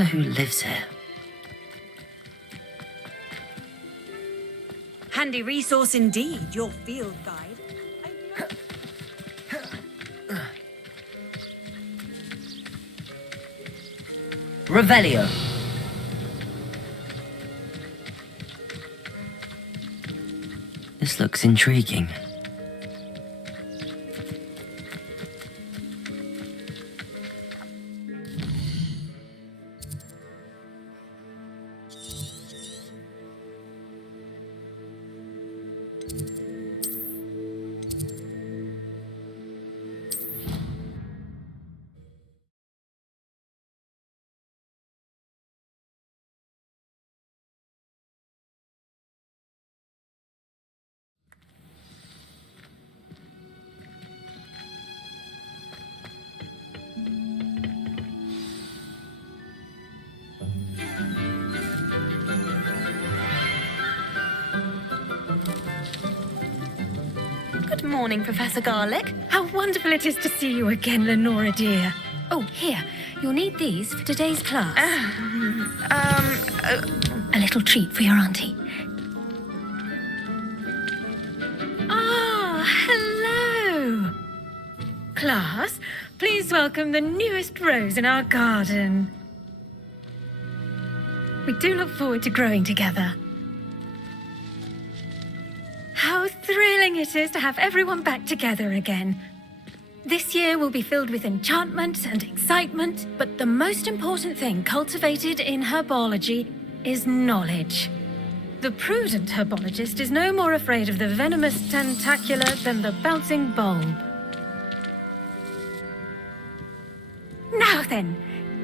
wonder who lives here. Handy resource indeed, your field guide. Revelio. This looks intriguing. Good morning, Professor Garlick. How wonderful it is to see you again, Lenora dear. Oh, here. You'll need these for today's class. A little treat for your auntie. Ah, hello. Class, please welcome the newest rose in our garden. We do look forward to growing together. How thrilling it is to have everyone back together again. This year will be filled with enchantment and excitement, but the most important thing cultivated in herbology is knowledge. The prudent herbologist is no more afraid of the venomous tentacula than the bouncing bulb. Now then,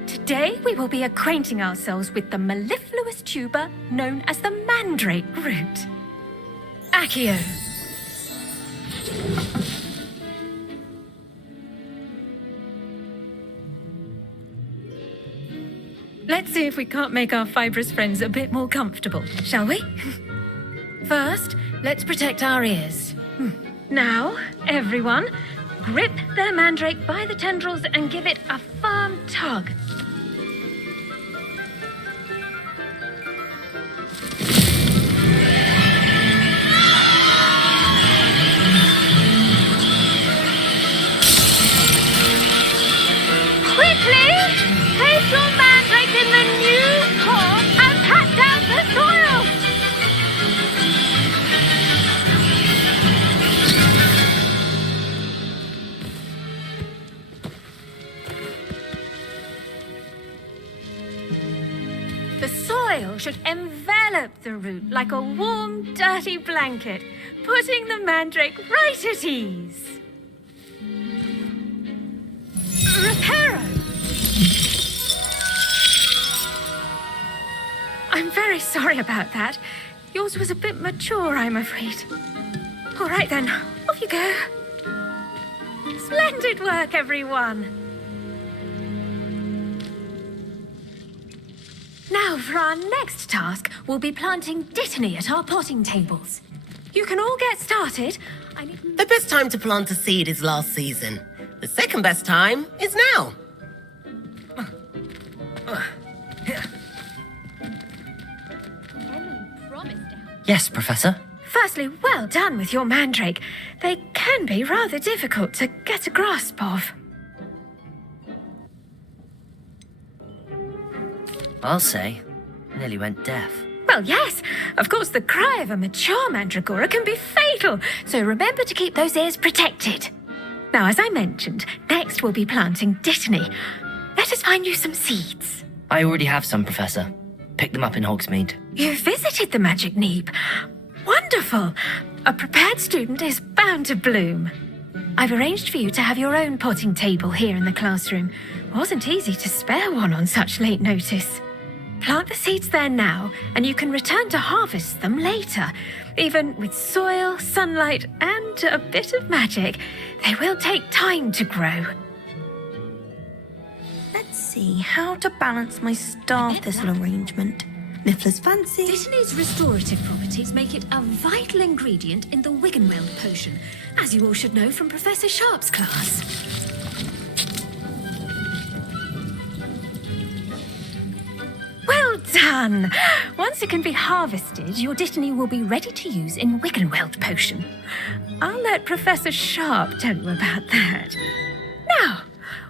today we will be acquainting ourselves with the mellifluous tuber known as the mandrake root. Accio. Let's see if we can't make our fibrous friends a bit more comfortable, shall we? First, let's protect our ears. Now, everyone, grip their mandrake by the tendrils and give it a firm tug. Quickly, place your mandrake in the new pot and pat down the soil. The soil should envelop the root like a warm, dirty blanket, putting the mandrake right at ease. Reparo! I'm very sorry about that. Yours was a bit mature, I'm afraid. All right then, off you go. Splendid work, everyone. Now for our next task, we'll be planting dittany at our potting tables. You can all get started. The best time to plant a seed is last season. The second best time is now. Yes, Professor. Firstly, well done with your mandrake. They can be rather difficult to get a grasp of. I'll say. Nearly went deaf. Well, yes. Of course, the cry of a mature mandragora can be fatal, so remember to keep those ears protected. Now, as I mentioned, next we'll be planting dittany. Let us find you some seeds. I already have some, Professor. Picked them up in Hogsmeade. You visited the Magic Neep. Wonderful. A prepared student is bound to bloom. I've arranged for you to have your own potting table here in the classroom. Wasn't easy to spare one on such late notice. Plant the seeds there now, and you can return to harvest them later. Even with soil, sunlight, and a bit of magic, they will take time to grow. Let's see how to balance my star thistle arrangement. Niffler's fancy. Dittany's restorative properties make it a vital ingredient in the Wiggenweld potion, as you all should know from Professor Sharp's class. done. Once it can be harvested, your Dittany will be ready to use in Wiggenweld potion. I'll let Professor Sharp tell you about that. Now,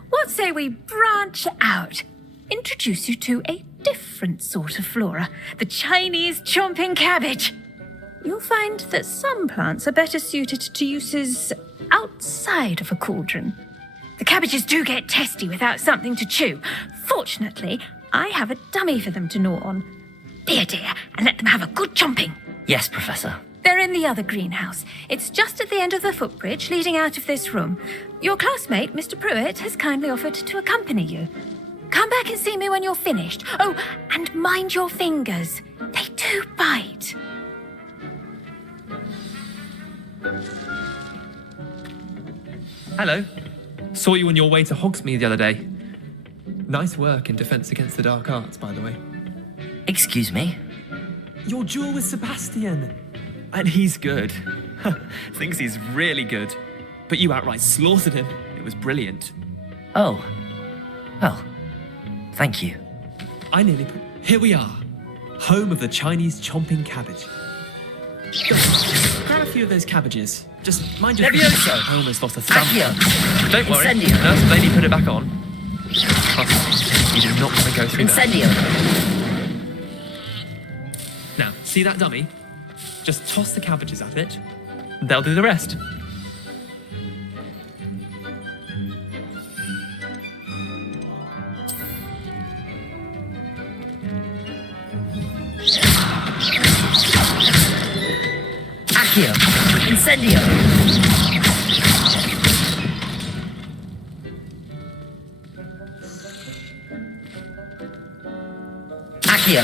what say we branch out? Introduce you to a different sort of flora, the Chinese chomping cabbage. You'll find that some plants are better suited to uses outside of a cauldron. The cabbages do get testy without something to chew. Fortunately, I have a dummy for them to gnaw on. Be a dear and let them have a good chomping. Yes, Professor. They're in the other greenhouse. It's just at the end of the footbridge leading out of this room. Your classmate, Mr. Pruitt, has kindly offered to accompany you. Come back and see me when you're finished. Oh, and mind your fingers. They do bite. Hello. Saw you on your way to Hogsmeade the other day. Nice work in Defense Against the Dark Arts, by the way. Excuse me? Your duel with Sebastian. And he's good. Thinks he's really good. But you outright slaughtered him. It was brilliant. Oh. Well, thank you. Here we are. Home of the Chinese chomping cabbage. Grab a few of those cabbages. Just mind your Levioso! I almost lost a thumb. Accio! Don't worry. Incendio! Nurse Lady put it back on. Trust me, you do not want to go through Incendio! that. Now, see that dummy? Just toss the cabbages at it. They'll do the rest. Accio! Incendio! Accio!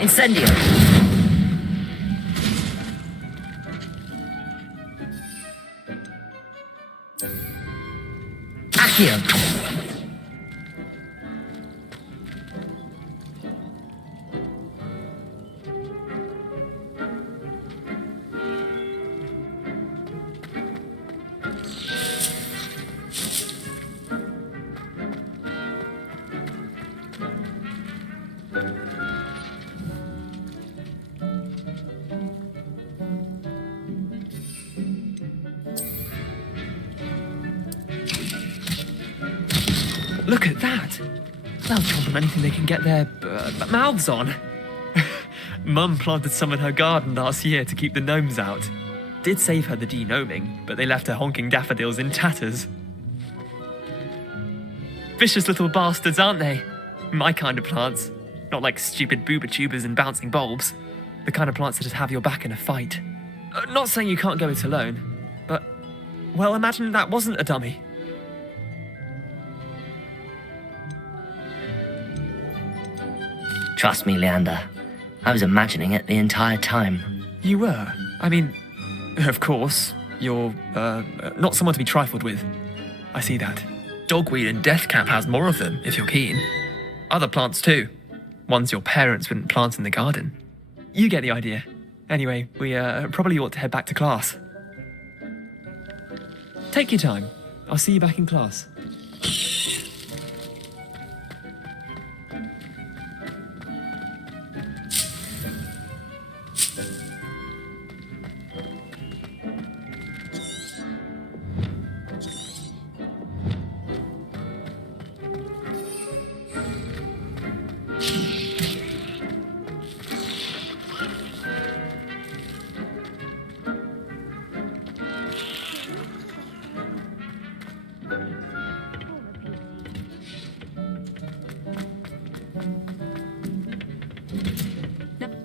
Incendio! Accio! Look at that! They'll chomp on anything they can get their mouths on. Mum planted some in her garden last year to keep the gnomes out. Did save her the de-gnoming, but they left her honking daffodils in tatters. Vicious little bastards, aren't they? My kind of plants. Not like stupid booba tubers and bouncing bulbs. The kind of plants that just have your back in a fight. Not saying you can't go it alone, but, well, imagine that wasn't a dummy. Trust me, Leander. I was imagining it the entire time. You were? I mean, of course, you're, not someone to be trifled with. I see that. Dogweed and deathcap has more of them, if you're keen. Other plants too. Ones your parents wouldn't plant in the garden. You get the idea. Anyway, we, probably ought to head back to class. Take your time. I'll see you back in class.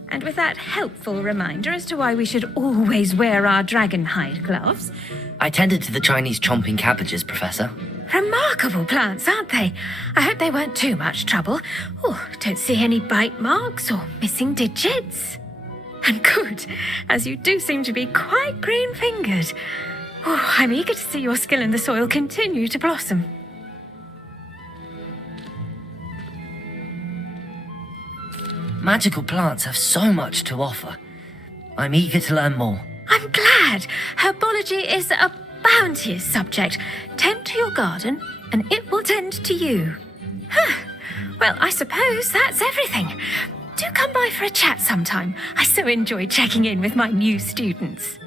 And with that helpful reminder as to why we should always wear our dragon hide gloves. I tended to the Chinese chomping cabbages, Professor. Remarkable plants, aren't they? I hope they weren't too much trouble. Oh, don't see any bite marks or missing digits. And good, as you do seem to be quite green-fingered. Oh, I'm eager to see your skill in the soil continue to blossom. Magical plants have so much to offer. I'm eager to learn more. I'm glad. Herbology is a bounteous subject. Tend to your garden, and it will tend to you. Huh. Well, I suppose that's everything. Do come by for a chat sometime. I so enjoy checking in with my new students.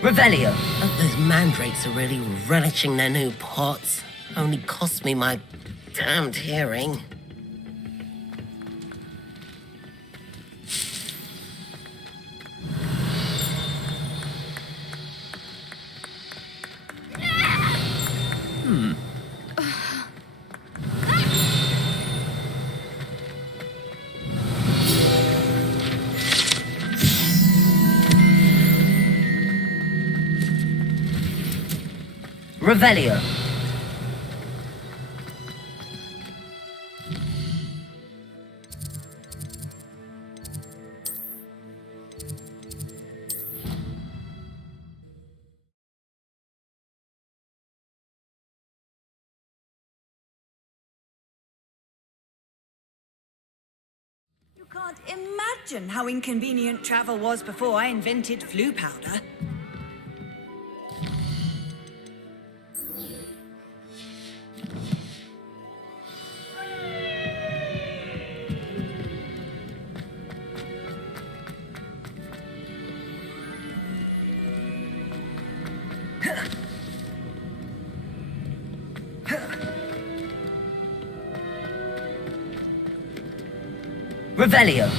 Revelio. Oh, those mandrakes are really relishing their new pots. Only cost me my damned hearing. Revelio. You can't imagine how inconvenient travel was before I invented flu powder. Revelio.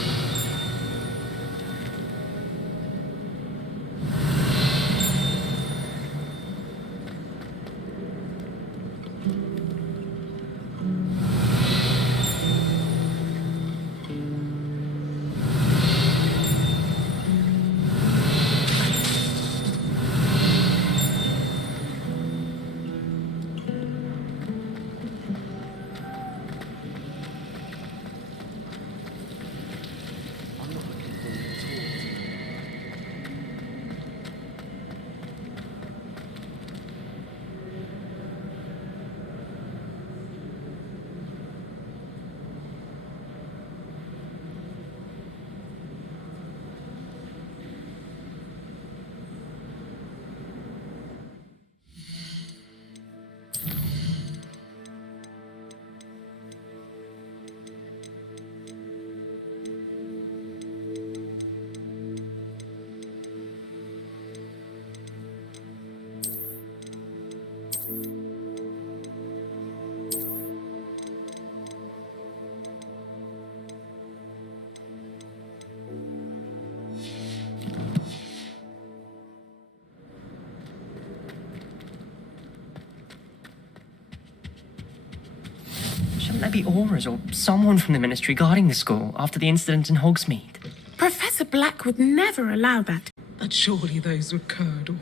Shouldn't there be Aurors or someone from the Ministry guarding the school after the incident in Hogsmeade? Professor Black would never allow that. But surely those would curdle.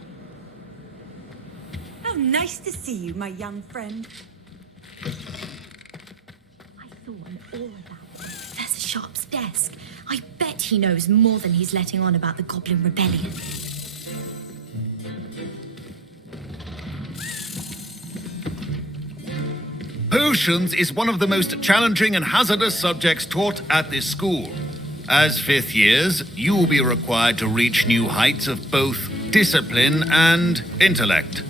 How nice to see you, my young friend. I thought all about Professor Sharp's desk. I bet he knows more than he's letting on about the Goblin Rebellion. Potions is one of the most challenging and hazardous subjects taught at this school. As fifth years, you will be required to reach new heights of both discipline and intellect.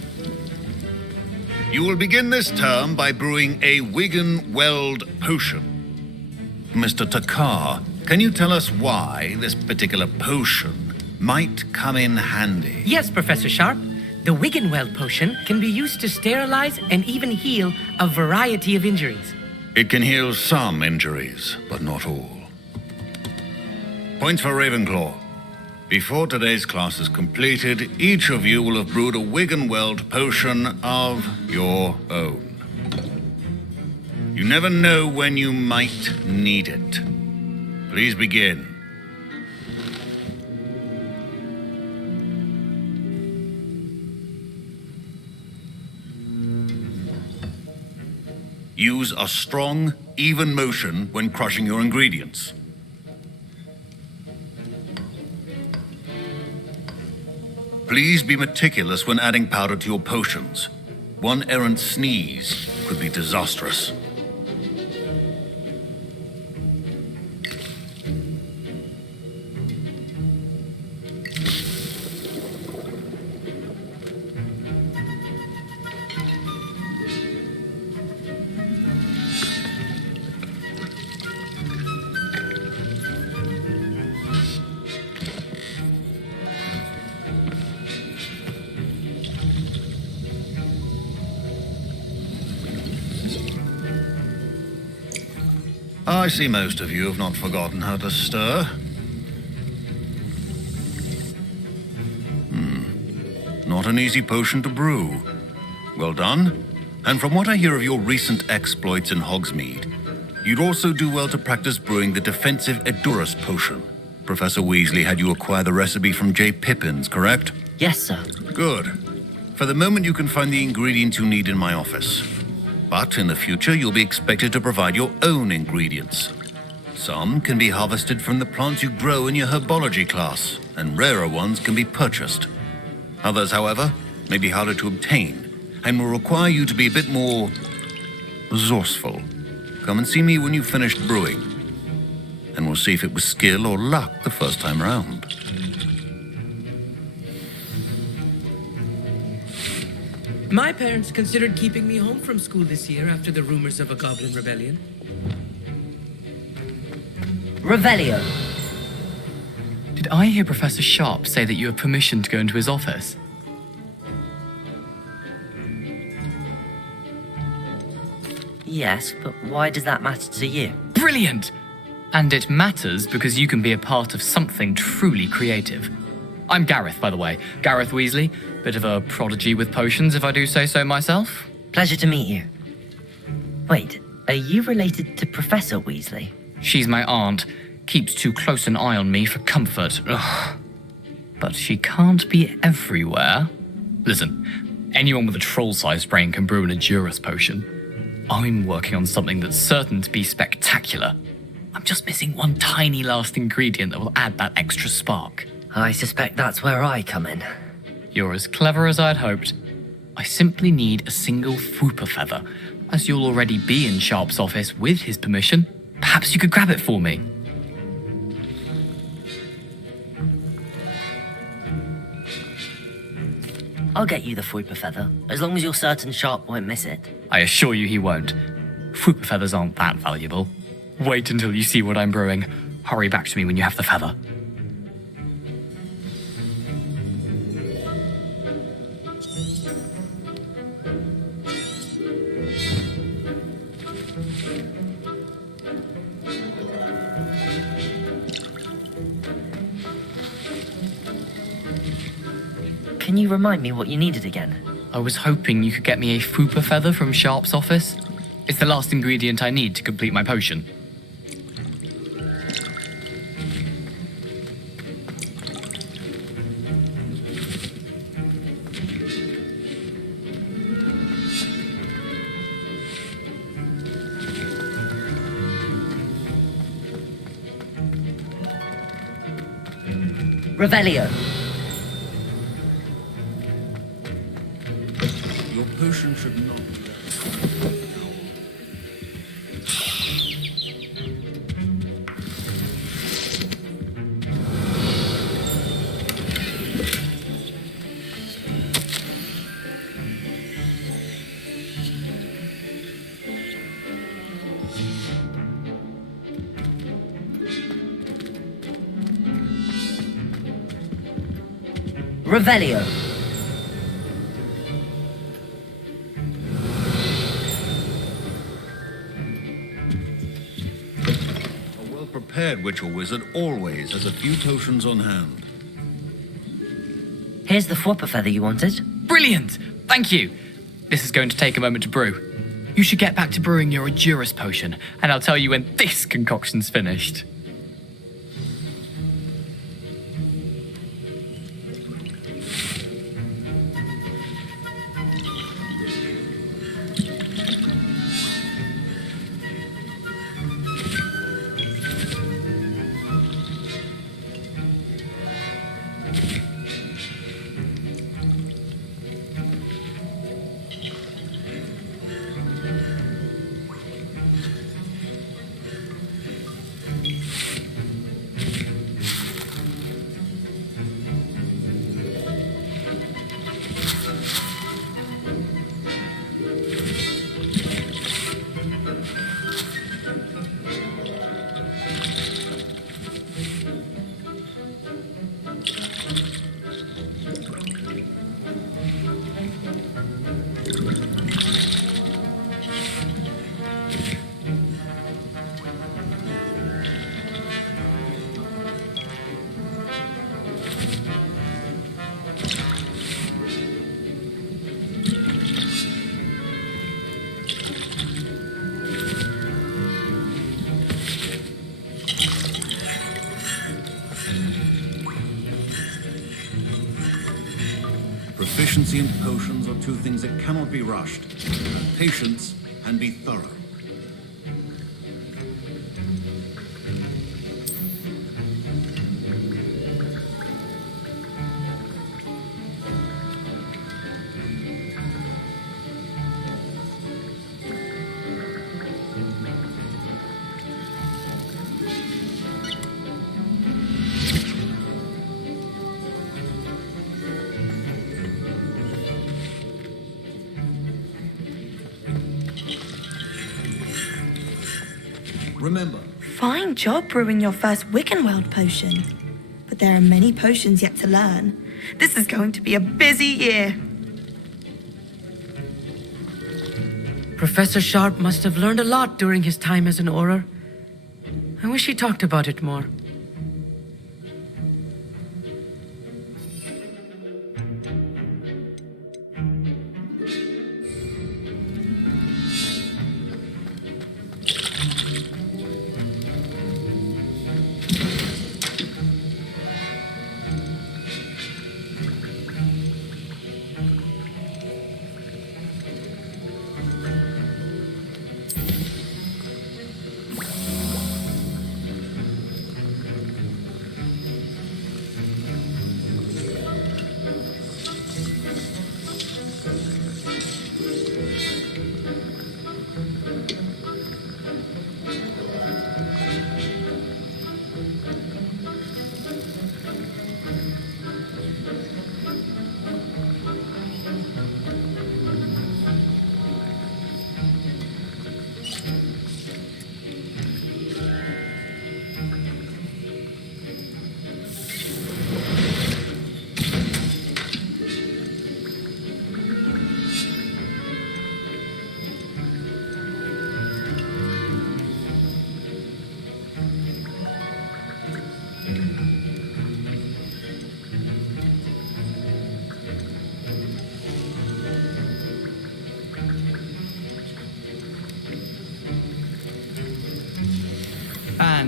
You will begin this term by brewing a Wigan-Weld potion. Mr. Takar, can you tell us why this particular potion might come in handy? Yes, Professor Sharp. The Wiggenweld potion can be used to sterilize and even heal a variety of injuries. It can heal some injuries, but not all. Points for Ravenclaw. Before today's class is completed, each of you will have brewed a Wiggenweld potion of your own. You never know when you might need it. Please begin. Use a strong, even motion when crushing your ingredients. Please be meticulous when adding powder to your potions. One errant sneeze could be disastrous. I see most of you have not forgotten how to stir. Not an easy potion to brew. Well done. And from what I hear of your recent exploits in Hogsmeade, you'd also do well to practice brewing the defensive Edurus potion. Professor Weasley had you acquire the recipe from J. Pippins, correct? Yes, sir. Good. For the moment, you can find the ingredients you need in my office. But in the future, you'll be expected to provide your own ingredients. Some can be harvested from the plants you grow in your herbology class, and rarer ones can be purchased. Others, however, may be harder to obtain, and will require you to be a bit more resourceful. Come and see me when you've finished brewing, and we'll see if it was skill or luck the first time round. My parents considered keeping me home from school this year after the rumors of a goblin rebellion. Revelio. Did I hear Professor Sharp say that you have permission to go into his office? Yes, but why does that matter to you? Brilliant! And it matters because you can be a part of something truly creative. I'm Gareth, by the way. Gareth Weasley. Bit of a prodigy with potions, if I do say so myself. Pleasure to meet you. Wait, are you related to Professor Weasley? She's my aunt. Keeps too close an eye on me for comfort. Ugh. But she can't be everywhere. Listen, anyone with a troll-sized brain can brew an Edurus potion. I'm working on something that's certain to be spectacular. I'm just missing one tiny last ingredient that will add that extra spark. I suspect that's where I come in. You're as clever as I'd hoped. I simply need a single Fwooper feather. As you'll already be in Sharp's office with his permission, perhaps you could grab it for me. I'll get you the Fwooper feather, as long as you're certain Sharp won't miss it. I assure you he won't. Fwooper feathers aren't that valuable. Wait until you see what I'm brewing. Hurry back to me when you have the feather. Can you remind me what you needed again? I was hoping you could get me a Fwooper feather from Sharp's office. It's the last ingredient I need to complete my potion. Revelio. Your potion should not. Revelio. A well-prepared witch or wizard always has a few potions on hand. Here's the Fwooper feather you wanted. Brilliant! Thank you! This is going to take a moment to brew. You should get back to brewing your Edurus potion, and I'll tell you when this concoction's finished. Radiant potions are two things that cannot be rushed. Have patience and be thorough. Remember, Fine job brewing your first Wiccanworld potion. But there are many potions yet to learn. This is going to be a busy year. Professor Sharp must have learned a lot during his time as an Auror. I wish he talked about it more.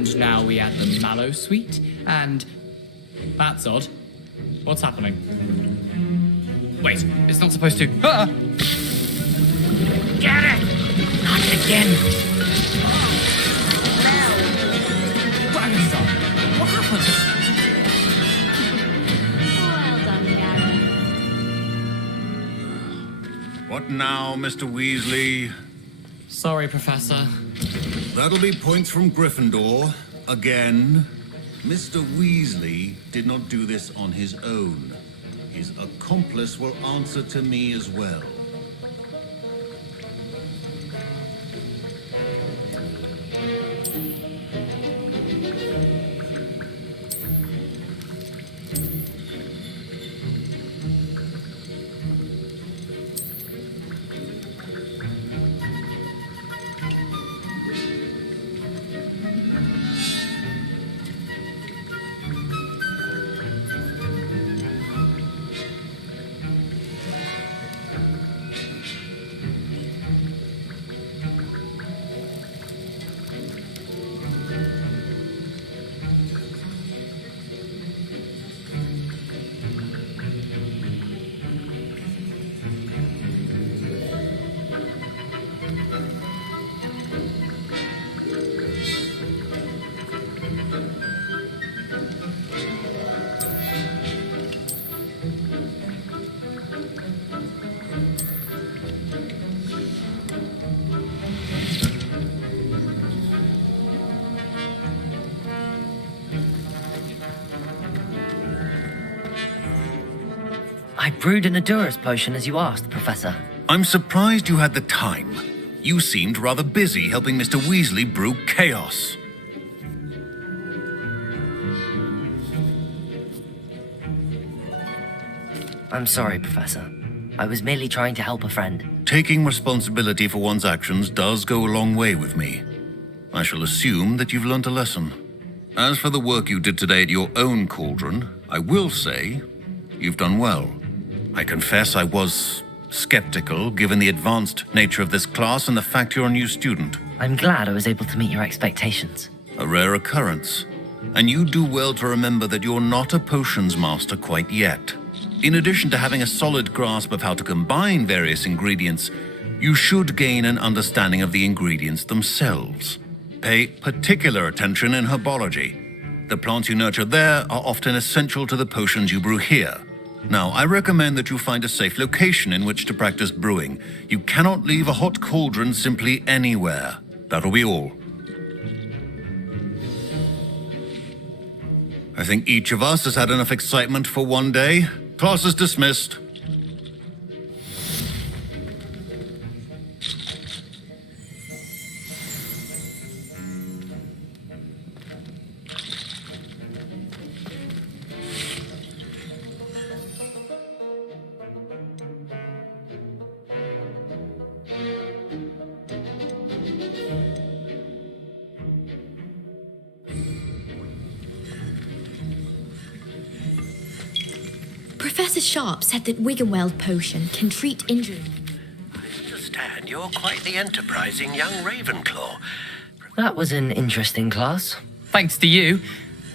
And now we add the mallow sweet, and that's odd. What's happening? Wait, it's not supposed to. Ah! Get it! Not again! Dragonstone, what happened? Well done, Gareth. what now, Mr. Weasley? Sorry, Professor. That'll be points from Gryffindor. Again. Mr. Weasley did not do this on his own. His accomplice will answer to me as well. I brewed an Adurus potion as you asked, Professor. I'm surprised you had the time. You seemed rather busy helping Mr. Weasley brew chaos. I'm sorry, Professor. I was merely trying to help a friend. Taking responsibility for one's actions does go a long way with me. I shall assume that you've learnt a lesson. As for the work you did today at your own cauldron, I will say you've done well. I confess I was skeptical, given the advanced nature of this class and the fact you're a new student. I'm glad I was able to meet your expectations. A rare occurrence. And you do well to remember that you're not a potions master quite yet. In addition to having a solid grasp of how to combine various ingredients, you should gain an understanding of the ingredients themselves. Pay particular attention in herbology. The plants you nurture there are often essential to the potions you brew here. Now, I recommend that you find a safe location in which to practice brewing. You cannot leave a hot cauldron simply anywhere. That'll be all. I think each of us has had enough excitement for one day. Class is dismissed. Professor Sharp said that Wiggenweld potion can treat injury. I understand you're quite the enterprising young Ravenclaw. That was an interesting class. Thanks to you.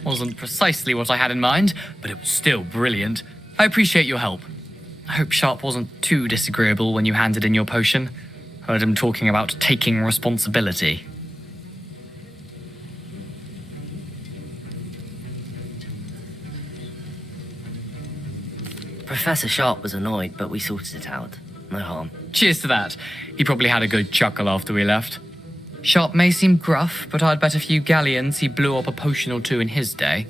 Wasn't precisely what I had in mind, but it was still brilliant. I appreciate your help. I hope Sharp wasn't too disagreeable when you handed in your potion. Heard him talking about taking responsibility. Professor Sharp was annoyed, but we sorted it out. No harm. Cheers to that. He probably had a good chuckle after we left. Sharp may seem gruff, but I'd bet a few galleons he blew up a potion or two in his day.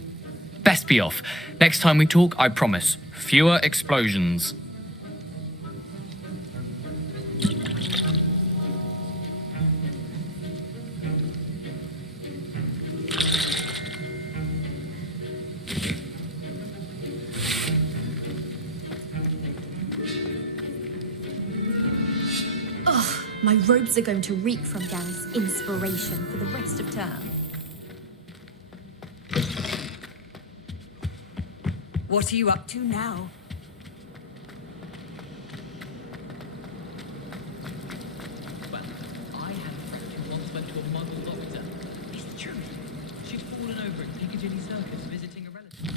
Best be off. Next time we talk, I promise, fewer explosions. My robes are going to reek from Gareth's inspiration for the rest of term. What are you up to now? Well, I had a friend who once went to a model doctor. It's the truth. She'd fallen over at Piccadilly Circus visiting a relative.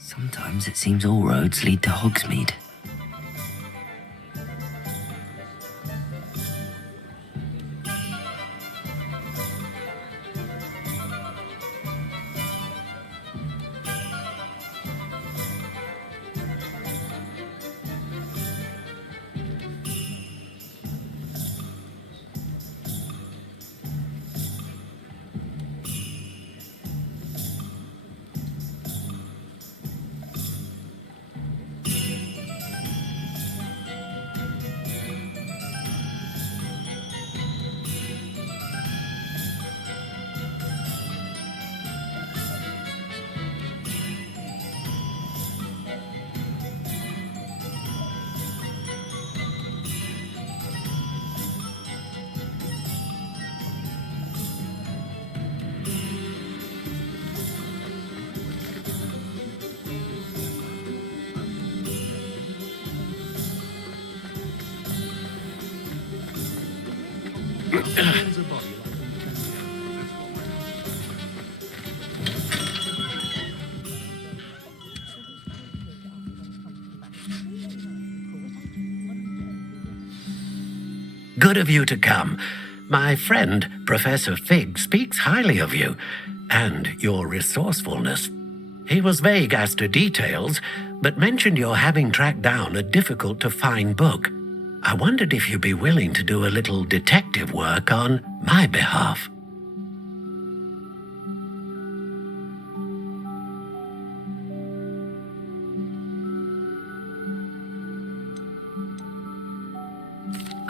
Sometimes it seems all roads lead to Hogsmeade. Good of you to come. My friend, Professor Fig, speaks highly of you and your resourcefulness. He was vague as to details, but mentioned your having tracked down a difficult-to-find book. I wondered if you'd be willing to do a little detective work on my behalf.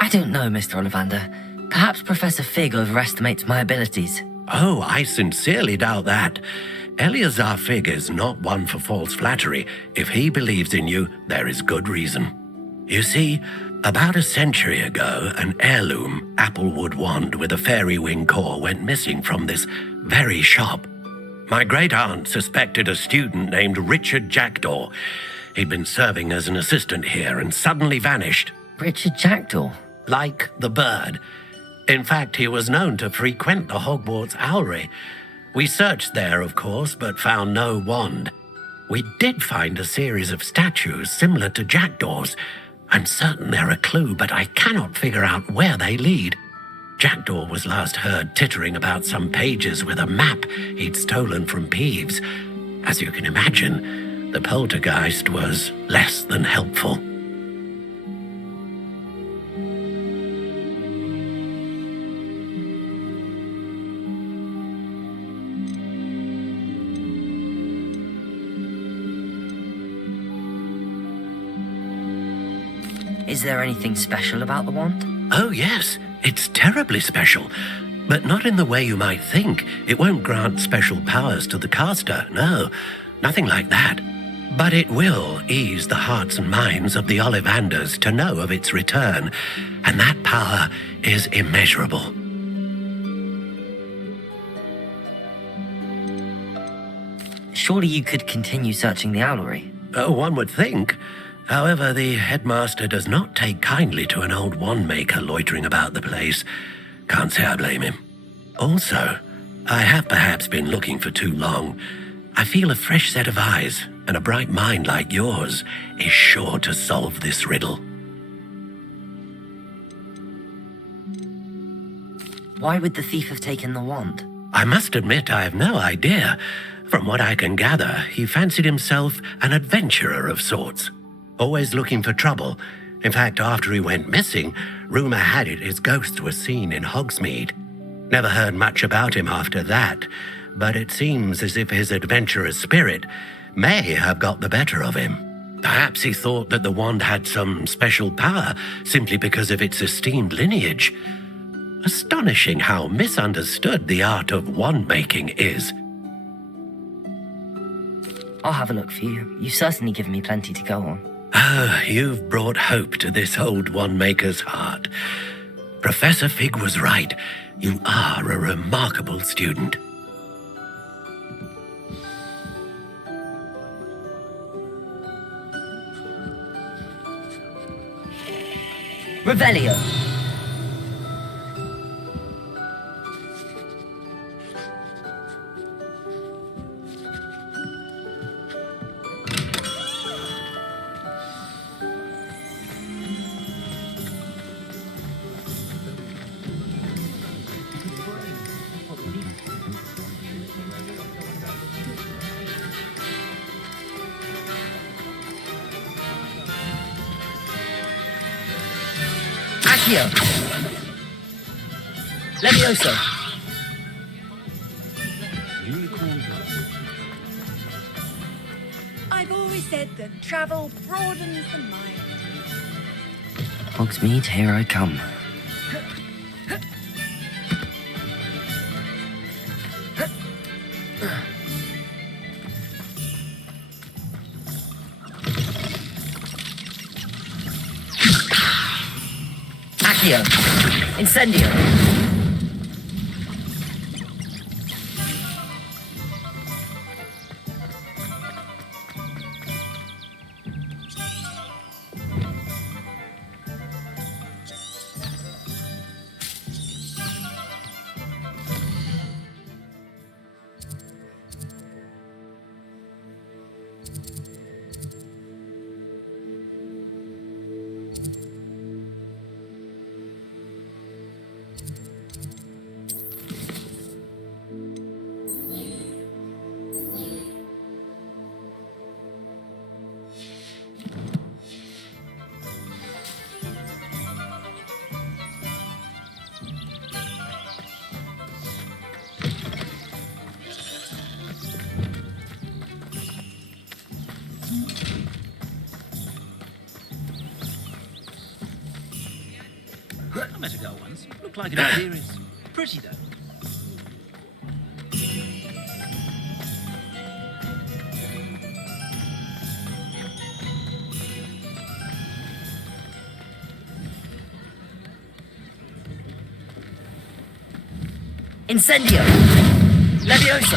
I don't know, Mr. Ollivander. Perhaps Professor Fig overestimates my abilities. Oh, I sincerely doubt that. Eleazar Fig is not one for false flattery. If he believes in you, there is good reason. You see, about a century ago, an heirloom applewood wand with a fairy wing core went missing from this very shop. My great-aunt suspected a student named Richard Jackdaw. He'd been serving as an assistant here and suddenly vanished. Richard Jackdaw? Like the bird. In fact, he was known to frequent the Hogwarts Owlery. We searched there, of course, but found no wand. We did find a series of statues similar to Jackdaw's. I'm certain they're a clue, but I cannot figure out where they lead. Jackdaw was last heard tittering about some pages with a map he'd stolen from Peeves. As you can imagine, the poltergeist was less than helpful. Is there anything special about the wand? Oh, yes. It's terribly special. But not in the way you might think. It won't grant special powers to the caster. No, nothing like that. But it will ease the hearts and minds of the Ollivanders to know of its return. And that power is immeasurable. Surely you could continue searching the Owlery. One would think. However, the headmaster does not take kindly to an old wand-maker loitering about the place. Can't say I blame him. Also, I have perhaps been looking for too long. I feel a fresh set of eyes and a bright mind like yours is sure to solve this riddle. Why would the thief have taken the wand? I must admit I have no idea. From what I can gather, he fancied himself an adventurer of sorts. Always looking for trouble. In fact, after he went missing, rumor had it his ghost was seen in Hogsmeade. Never heard much about him after that, but it seems as if his adventurous spirit may have got the better of him. Perhaps he thought that the wand had some special power simply because of its esteemed lineage. Astonishing how misunderstood the art of wand-making is. I'll have a look for you. You've certainly given me plenty to go on. Ah, you've brought hope to this old wand-maker's heart. Professor Fig was right. You are a remarkable student. Revelio! Accio! Levioso! I've always said that travel broadens the mind. Hogsmeade, here I come. Accio! Incendio! I met a girl once. Looked like an idea is pretty, though. Incendio! Levioso!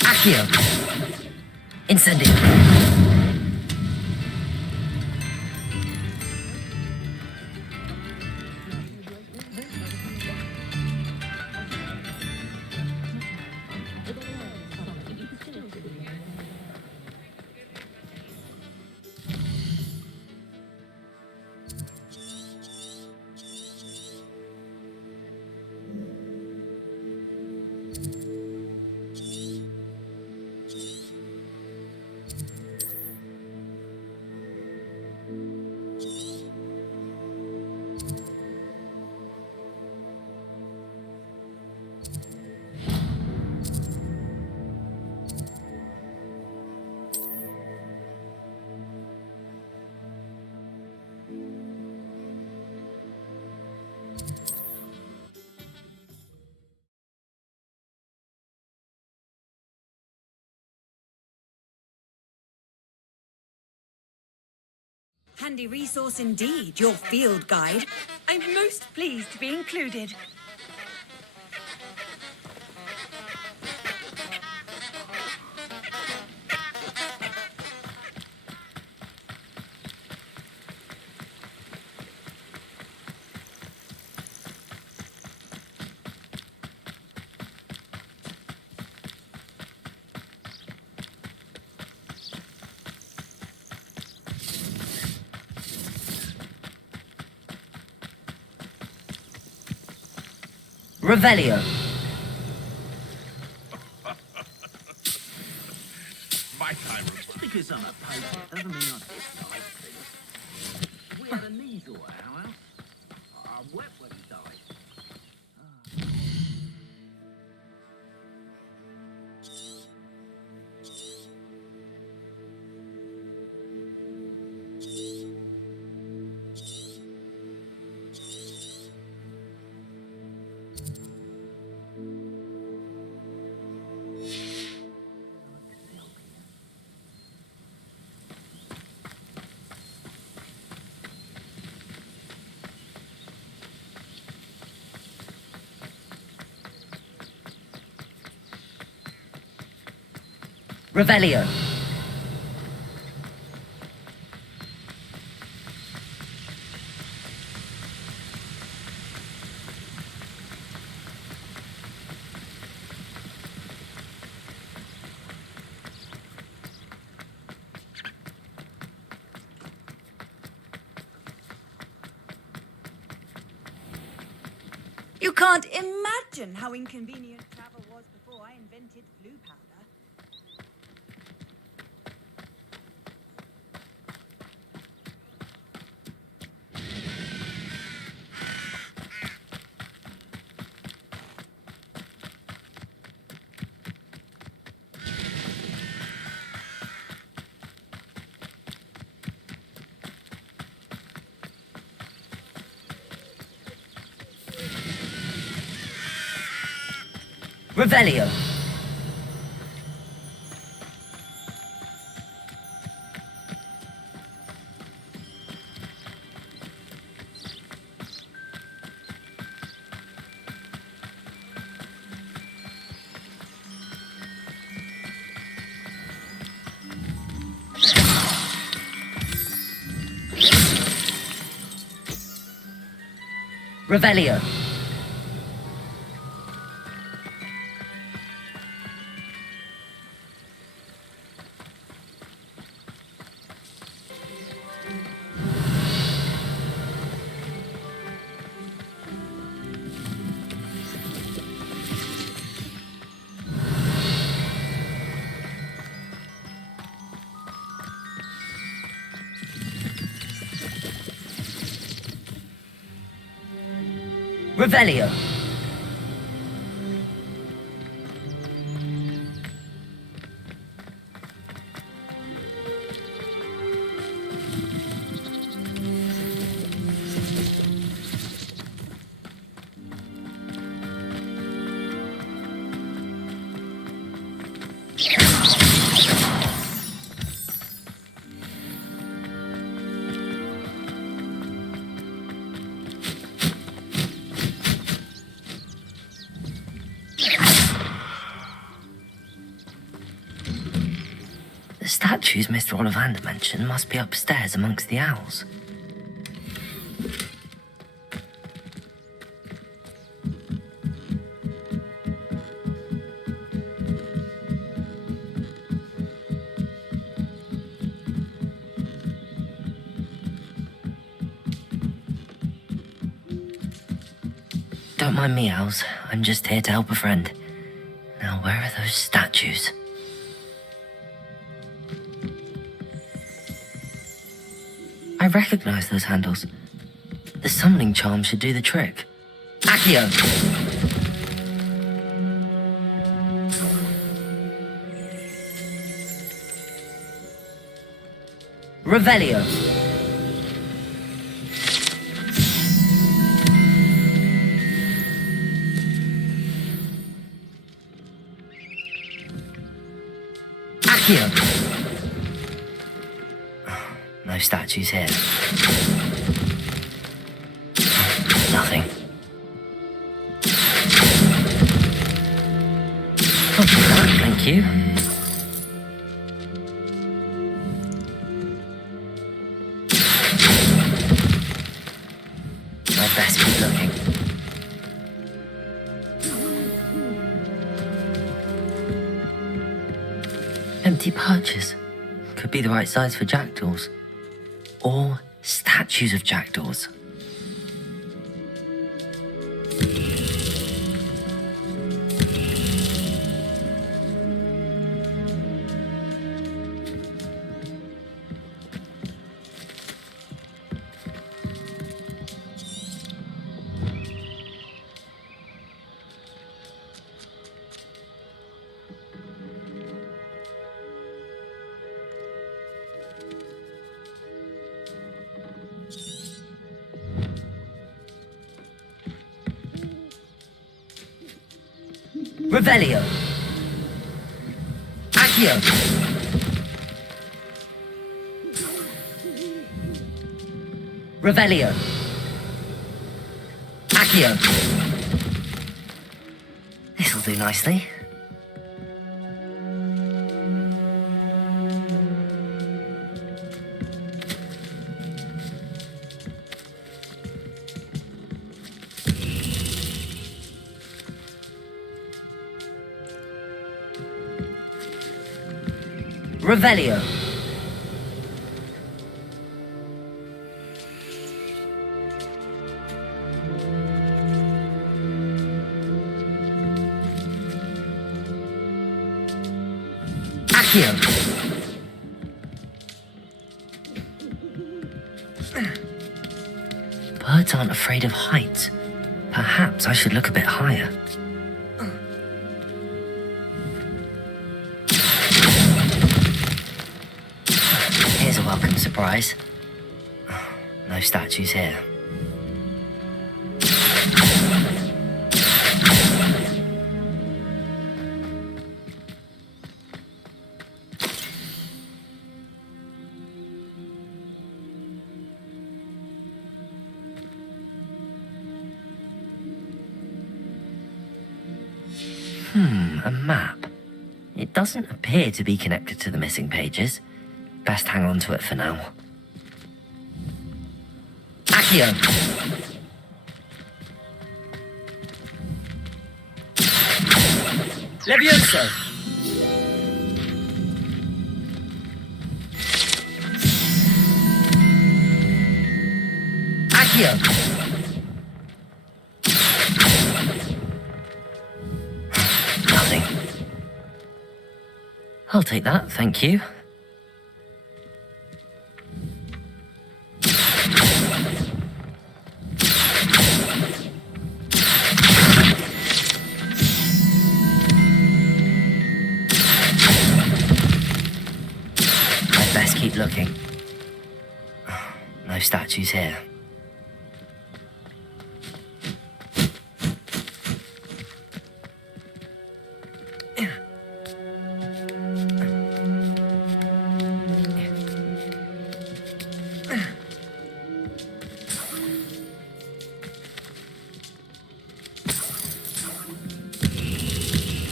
Accio! Incendio! Handy resource indeed, your field guide. I'm most pleased to be included. Revelio. My time. Because I'm a poet doesn't mean I dislike things. We had a measles at our house. I wept when he died. Revelio. You can't imagine how inconvenient travel was before I invented blue powder. Revelio. Revelio. Revelio. statues Mr. Ollivander mentioned must be upstairs amongst the owls. Don't mind me, owls. I'm just here to help a friend. Now, where are those statues? I recognize those handles. The summoning charm should do the trick. Accio! Revelio! Accio! No statues here. Nothing. Thank you. I'd best keep looking. Empty perches. Could be the right size for jackdaws. Or statues of jackdaws. Revelio. Accio. Revelio. Accio. This'll do nicely. Revelio. Accio. Birds aren't afraid of heights. Perhaps I should look a bit higher. Here's a welcome surprise. No statues here. A map. It doesn't appear to be connected to the missing pages. Best hang on to it for now. Accio! Levioso! Accio! Nothing. I'll take that, thank you. I'd best keep looking. No statues here.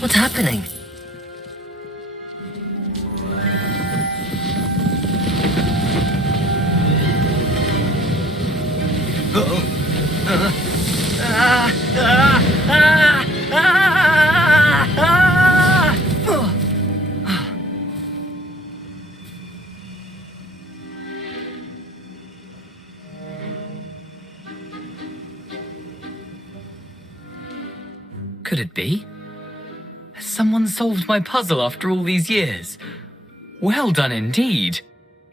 What's happening? could it be? Has someone solved my puzzle after all these years? Well done indeed.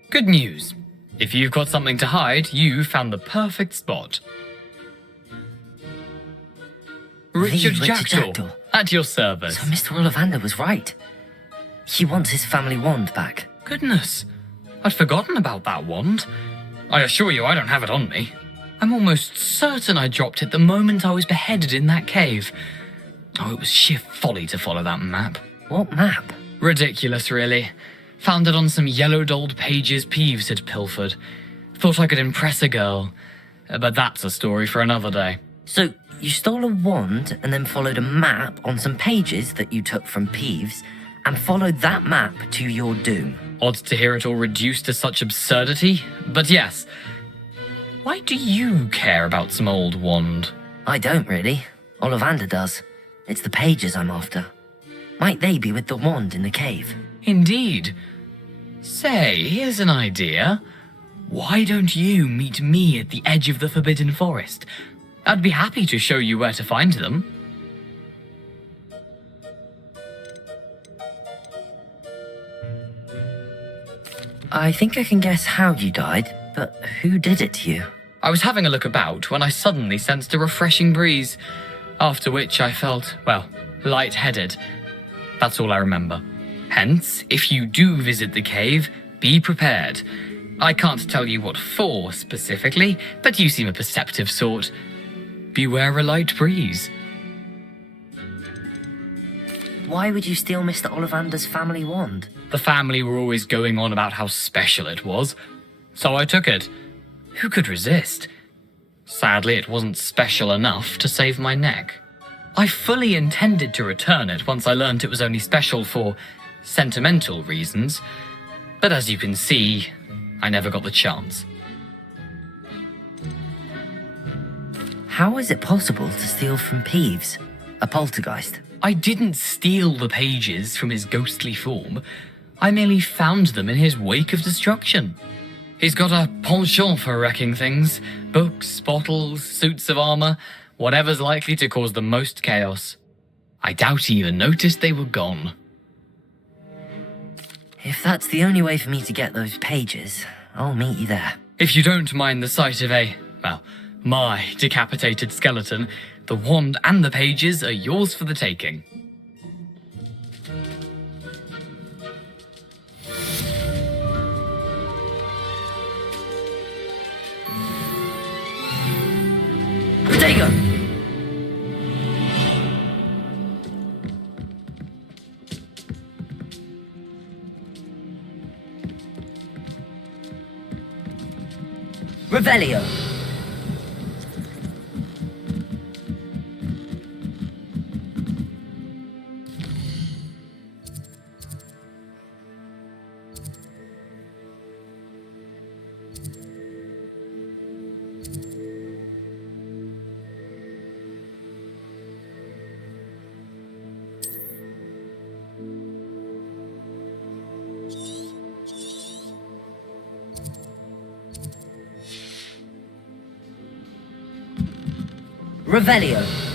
Good news. If you've got something to hide, you found the perfect spot. Richard Jackdaw, at your service. So Mr. Ollivander was right. He wants his family wand back. Goodness, I'd forgotten about that wand. I assure you I don't have it on me. I'm almost certain I dropped it the moment I was beheaded in that cave. Oh, it was sheer folly to follow that map. What map? Ridiculous, really. Found it on some yellowed old pages Peeves had pilfered. Thought I could impress a girl. But that's a story for another day. So, you stole a wand and then followed a map on some pages that you took from Peeves and followed that map to your doom. Odd to hear it all reduced to such absurdity, but yes. Why do you care about some old wand? I don't really. Ollivander does. It's the pages I'm after. Might they be with the wand in the cave? Indeed. Say, here's an idea. Why don't you meet me at the edge of the Forbidden Forest? I'd be happy to show you where to find them. I think I can guess how you died, but who did it to you? I was having a look about when I suddenly sensed a refreshing breeze, after which I felt, well, lightheaded. That's all I remember. Hence, if you do visit the cave, be prepared. I can't tell you what for specifically, but you seem a perceptive sort. Beware a light breeze. Why would you steal Mr. Ollivander's family wand? The family were always going on about how special it was, so I took it. Who could resist? Sadly, it wasn't special enough to save my neck. I fully intended to return it once I learned it was only special for sentimental reasons, but as you can see, I never got the chance. How is it possible to steal from Peeves, a poltergeist? I didn't steal the pages from his ghostly form. I merely found them in his wake of destruction. He's got a penchant for wrecking things. Books, bottles, suits of armor, whatever's likely to cause the most chaos. I doubt he even noticed they were gone. If that's the only way for me to get those pages, I'll meet you there. If you don't mind the sight of my decapitated skeleton, the wand and the pages are yours for the taking. There you go. Revelio. Revelio.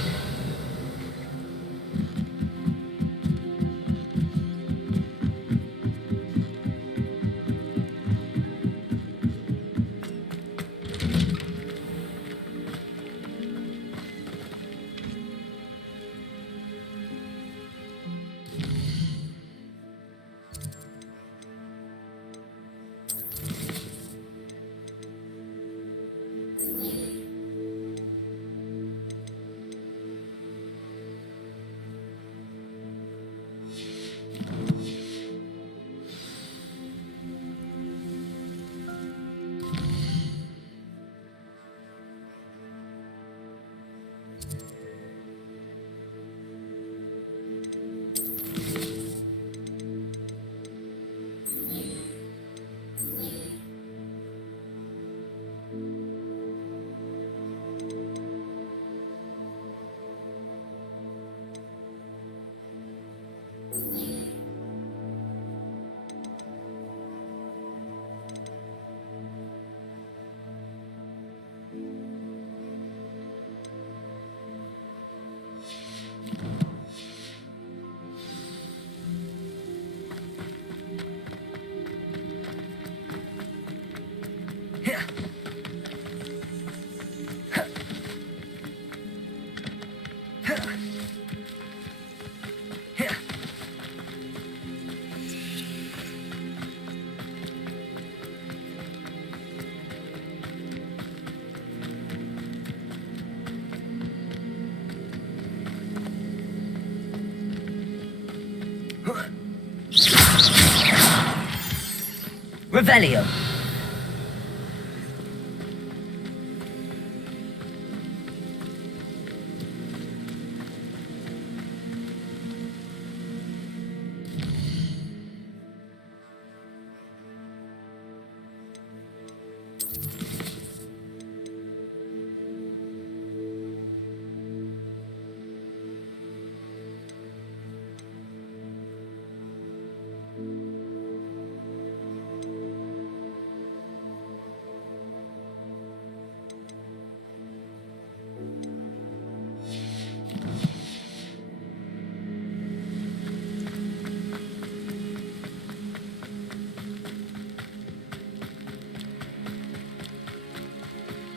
Revelio.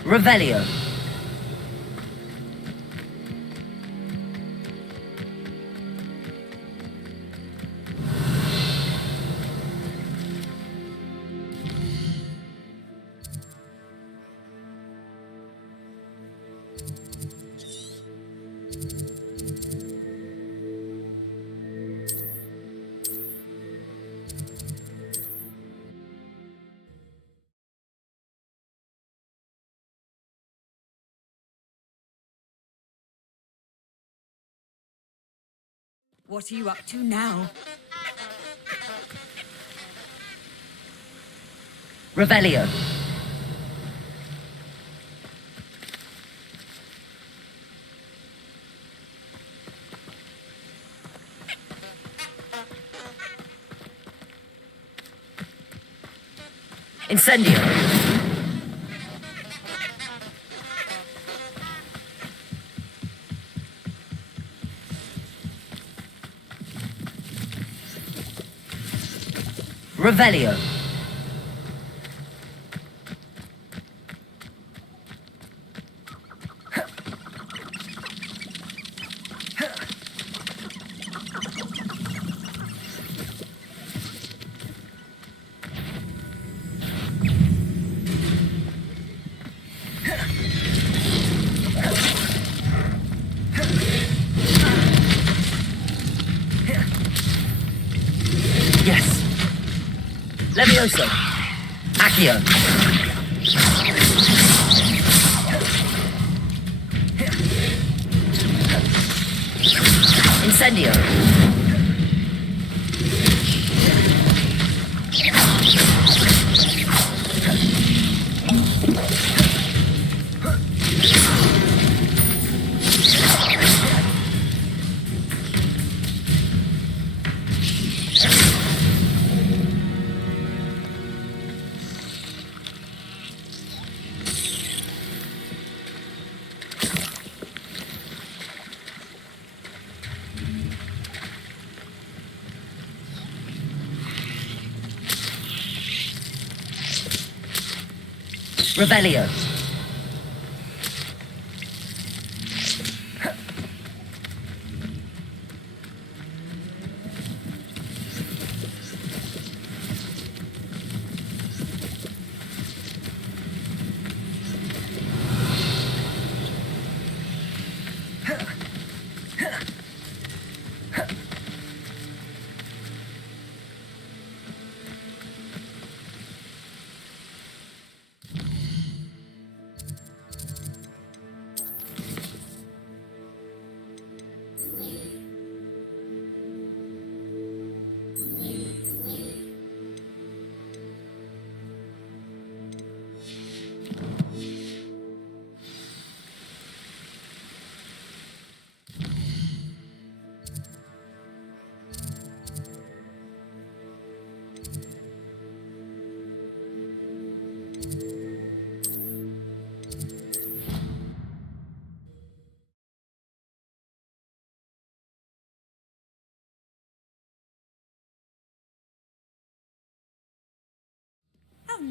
Revelio. What are you up to now? Revelio. Incendio. Revelio. Yes. Levioso. Accio. Incendio. Revelio.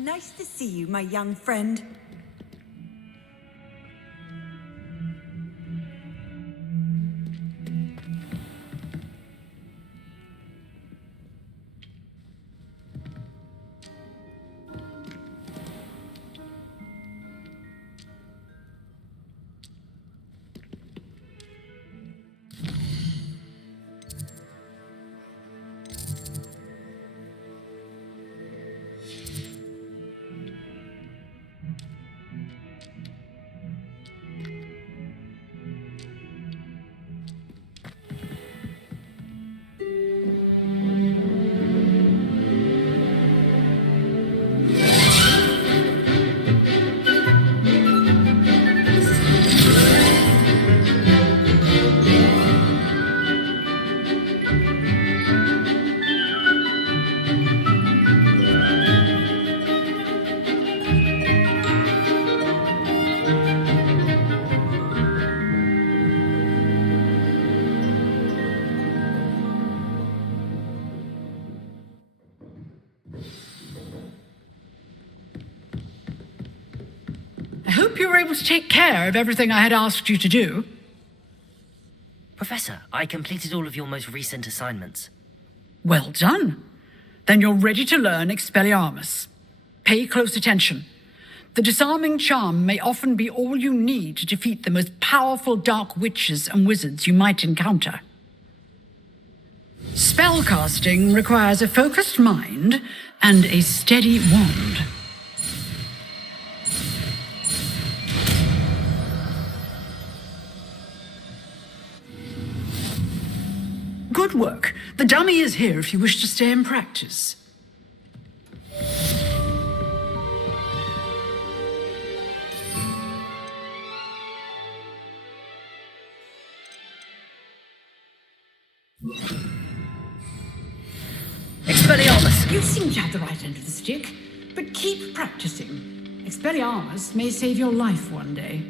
Nice to see you, my young friend. I hope you were able to take care of everything I had asked you to do. Professor, I completed all of your most recent assignments. Well done. Then you're ready to learn Expelliarmus. Pay close attention. The disarming charm may often be all you need to defeat the most powerful dark witches and wizards you might encounter. Spellcasting requires a focused mind and a steady wand. Good work. The dummy is here if you wish to stay and practice. Expelliarmus! You seem to have the right end of the stick, but keep practicing. Expelliarmus may save your life one day.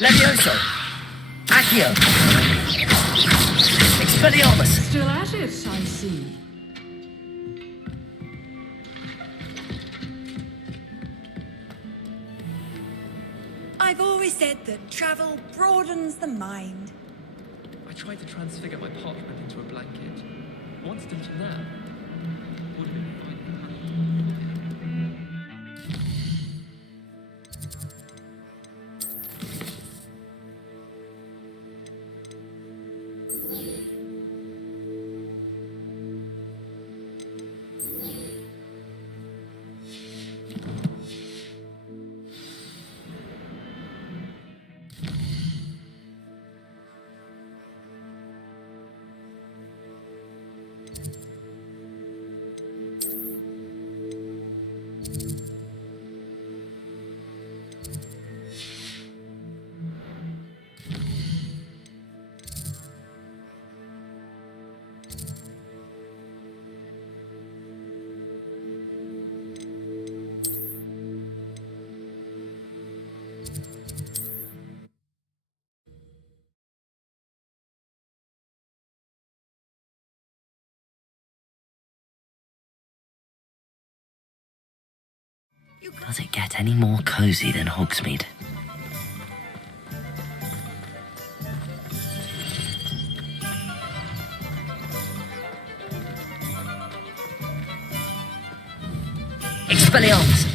Levioso! Accio! Expelliarmus! Still at it, I see. I've always said that travel broadens the mind. I tried to transfigure my parchment into a blanket. Once done that, would have been fine. Does it get any more cozy than Hogsmeade? Expelliarmus!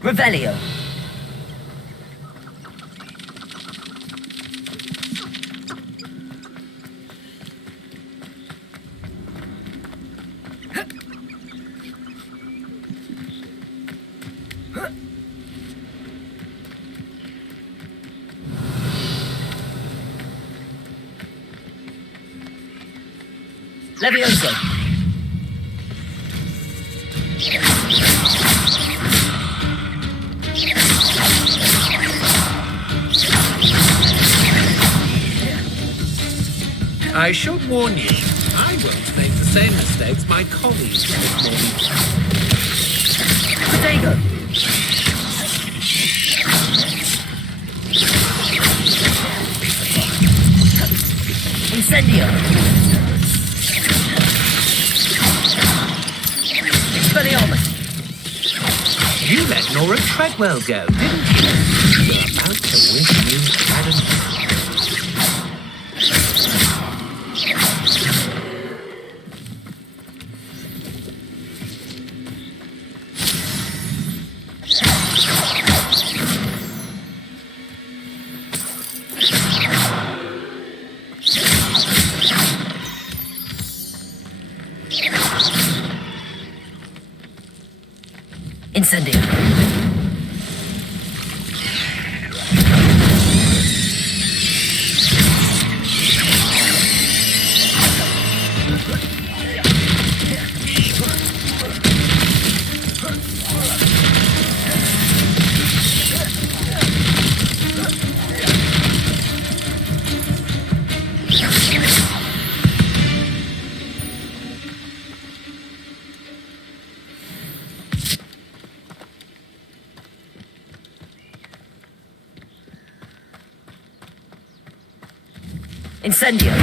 Revelio. Levioso. I should warn you, I won't make the same mistakes my colleagues made. Protego. Incendio. Expelliarmus. You let Nora Treadwell go, didn't you? You're about to wish you hadn't. Incendio. Incendio.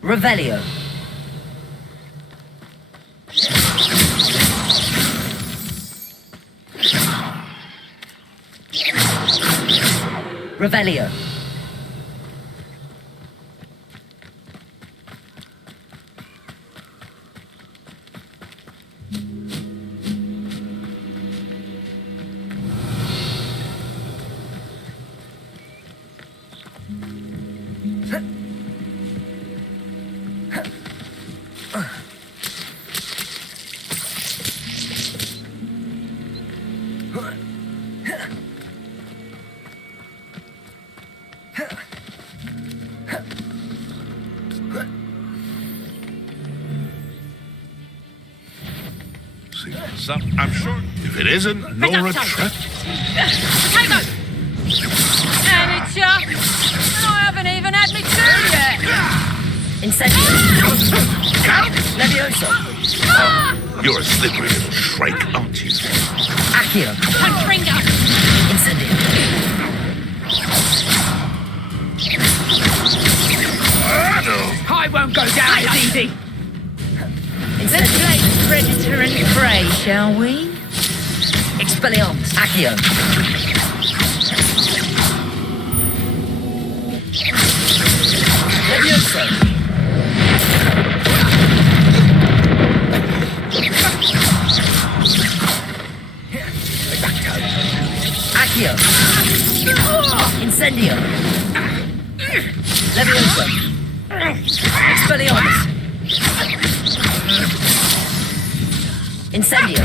Revelio. Revelio. I'm sure if it isn't Nora Treadwell. Potato! Damn it, Chuck! I haven't even had me turn yet! Incendio. Levioso. You're a slippery little shrike, aren't you? Accio. Confringo! Incendio. I won't go down as easy. Let's play predator and prey, shall we? Expelliarmus. Accio. Levioso. Accio. Incendio. Levioso. Expelliarmus. Incendio.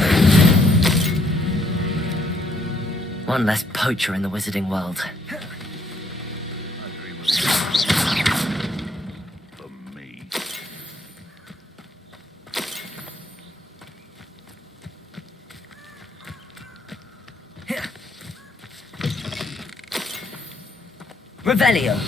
One less poacher in the wizarding world. For me. Revelio.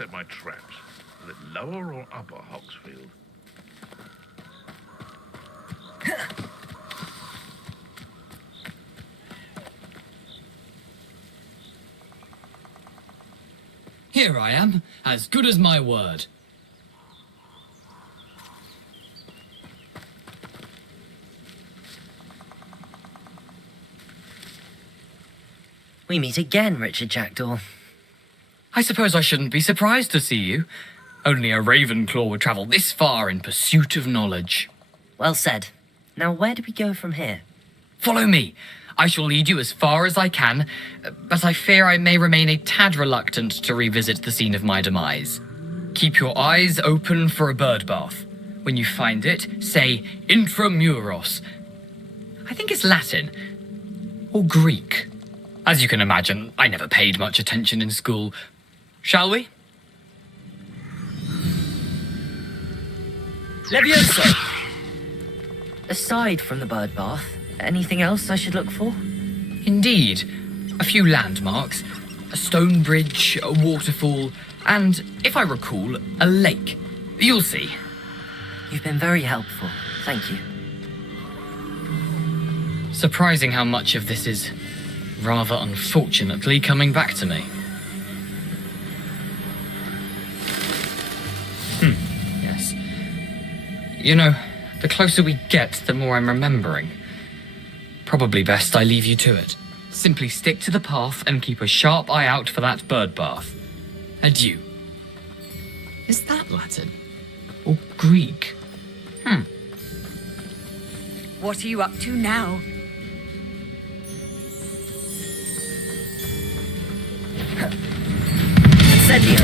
set my traps? Is it lower or upper Hoxfield? Here I am, as good as my word. We meet again, Richard Jackdaw. I suppose I shouldn't be surprised to see you. Only a Ravenclaw would travel this far in pursuit of knowledge. Well said. Now where do we go from here? Follow me. I shall lead you as far as I can, but I fear I may remain a tad reluctant to revisit the scene of my demise. Keep your eyes open for a bird bath. When you find it, say intramuros. I think it's Latin. Or Greek. As you can imagine, I never paid much attention in school. Shall we? Levioso! Aside from the bird bath, anything else I should look for? Indeed. A few landmarks. A stone bridge, a waterfall, and, if I recall, a lake. You'll see. You've been very helpful. Thank you. Surprising how much of this is, rather unfortunately, coming back to me. Yes. You know, the closer we get, the more I'm remembering. Probably best I leave you to it. Simply stick to the path and keep a sharp eye out for that bird bath. Adieu. Is that Latin? Or Greek? What are you up to now? Incendio!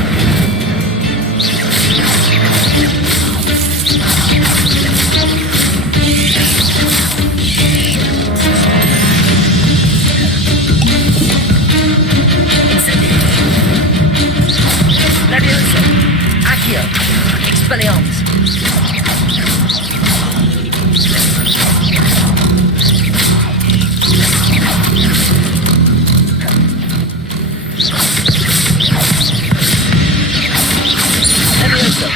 Levioso! Accio! Expelliarmus! Levioso!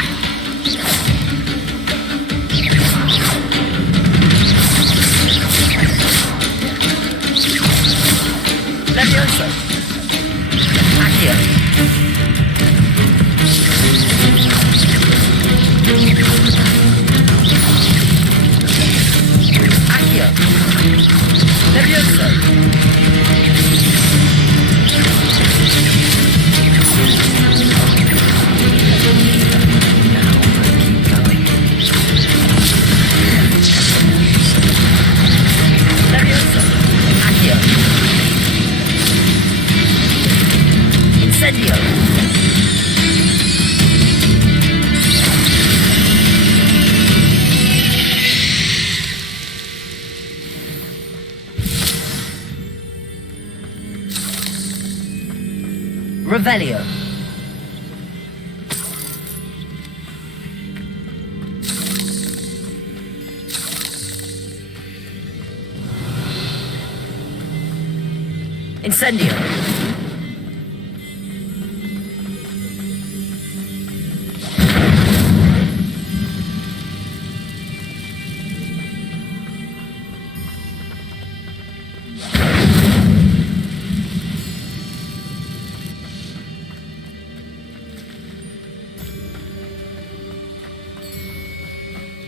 Levioso! Accio! Accio! Levioso! Levioso! Accio! Incendio! Revelio. Incendio.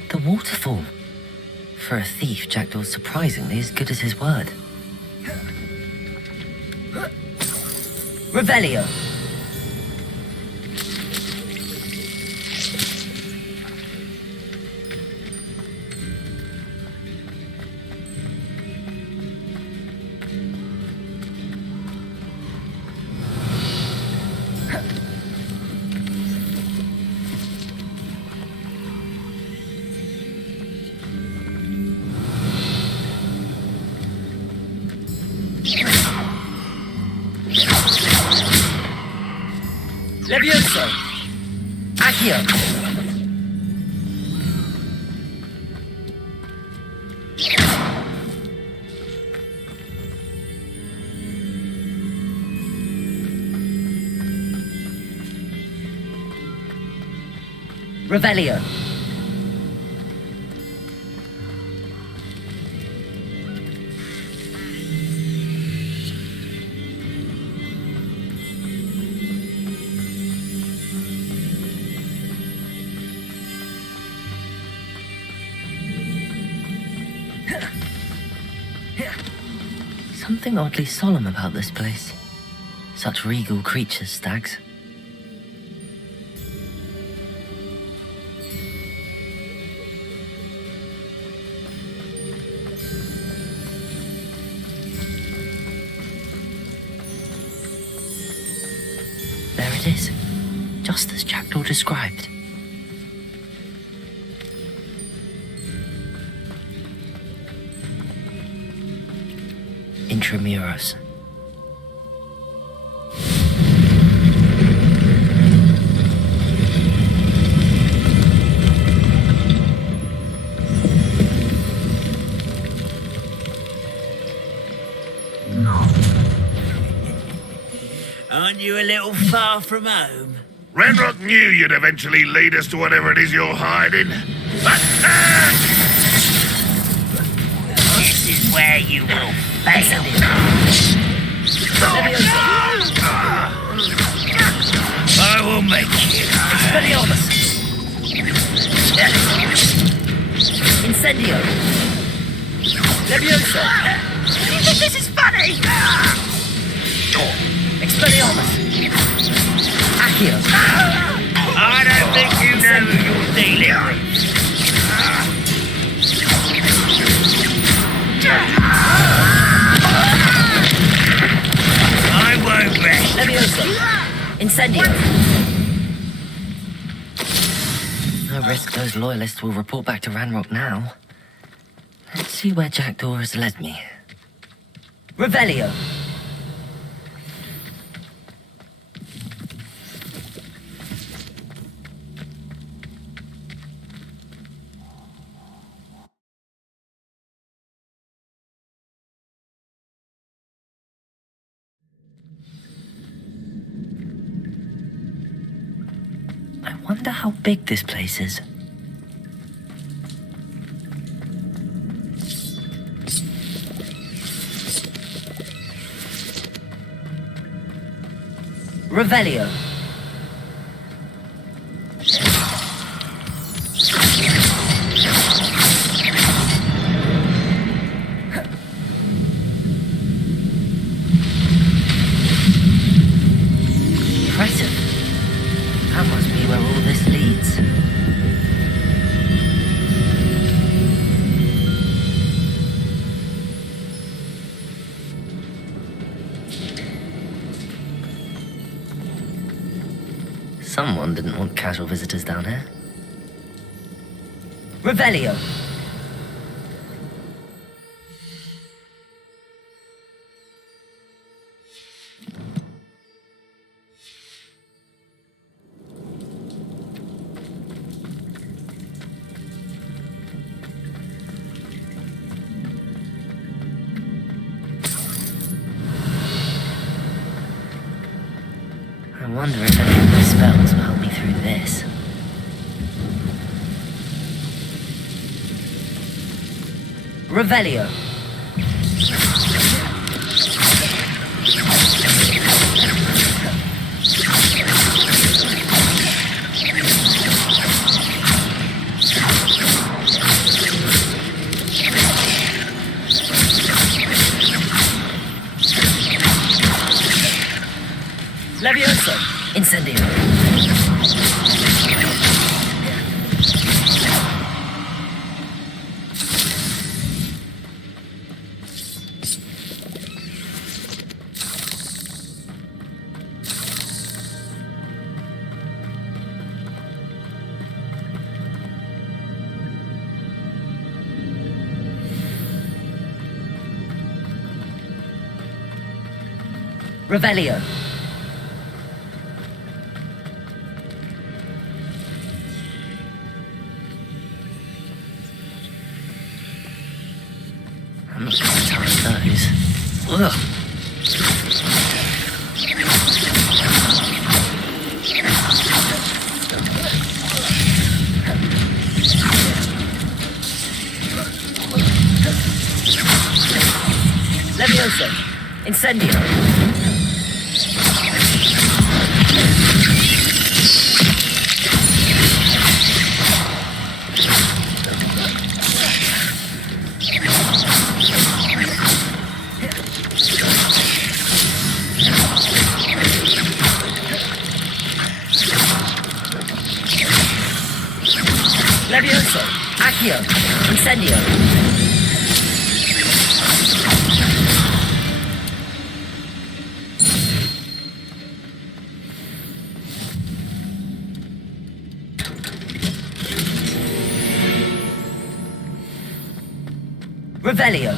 The waterfall. For a thief, Jackdaw's surprisingly as good as his word. Revelio. Levioso! Accio! Revelio. Something oddly solemn about this place. Such regal creatures, stags. There it is, just as Jackdaw described. Intramuros. Aren't you a little far from home? Ranrock knew you'd eventually lead us to whatever it is you're hiding. This is where you will fail. I will make you. Expelliarmus! Incendio! Leviosa! You think this is funny? Expelliarmus! Accio! I don't think you know who you're dealing with. I won't rest. Leviosa! Incendio! No risk those loyalists will report back to Ranrock now. Let's see where Jackdaw has led me. Revelio! I wonder how big this place is. Revelio. Impressive. That must be where all this leads. Someone didn't want casual visitors down here. Revelio. I wonder if any of my spells will help me through this. Revelio. Leviosa. Incendio. Revelio. I'm not going to touch those. Ugh. Levioso. Incendio. Levioso. Accio. Incendio. Revelio.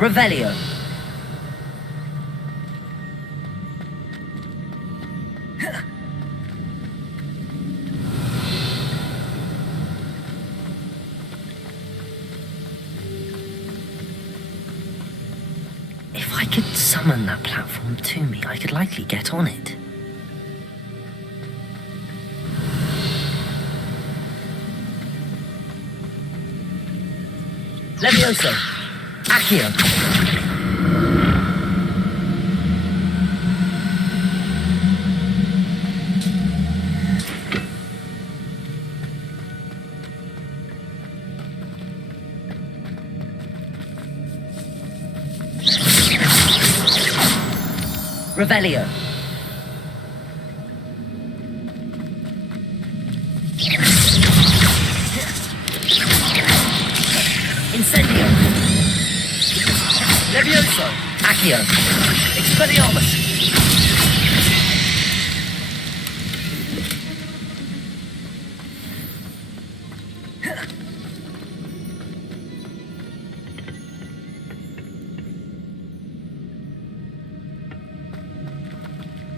Revelio. If I could summon that platform to me, I could likely get on it. Levioso. Accio. Revelio. Incendio. Levioso. Accio. Expelliarmus.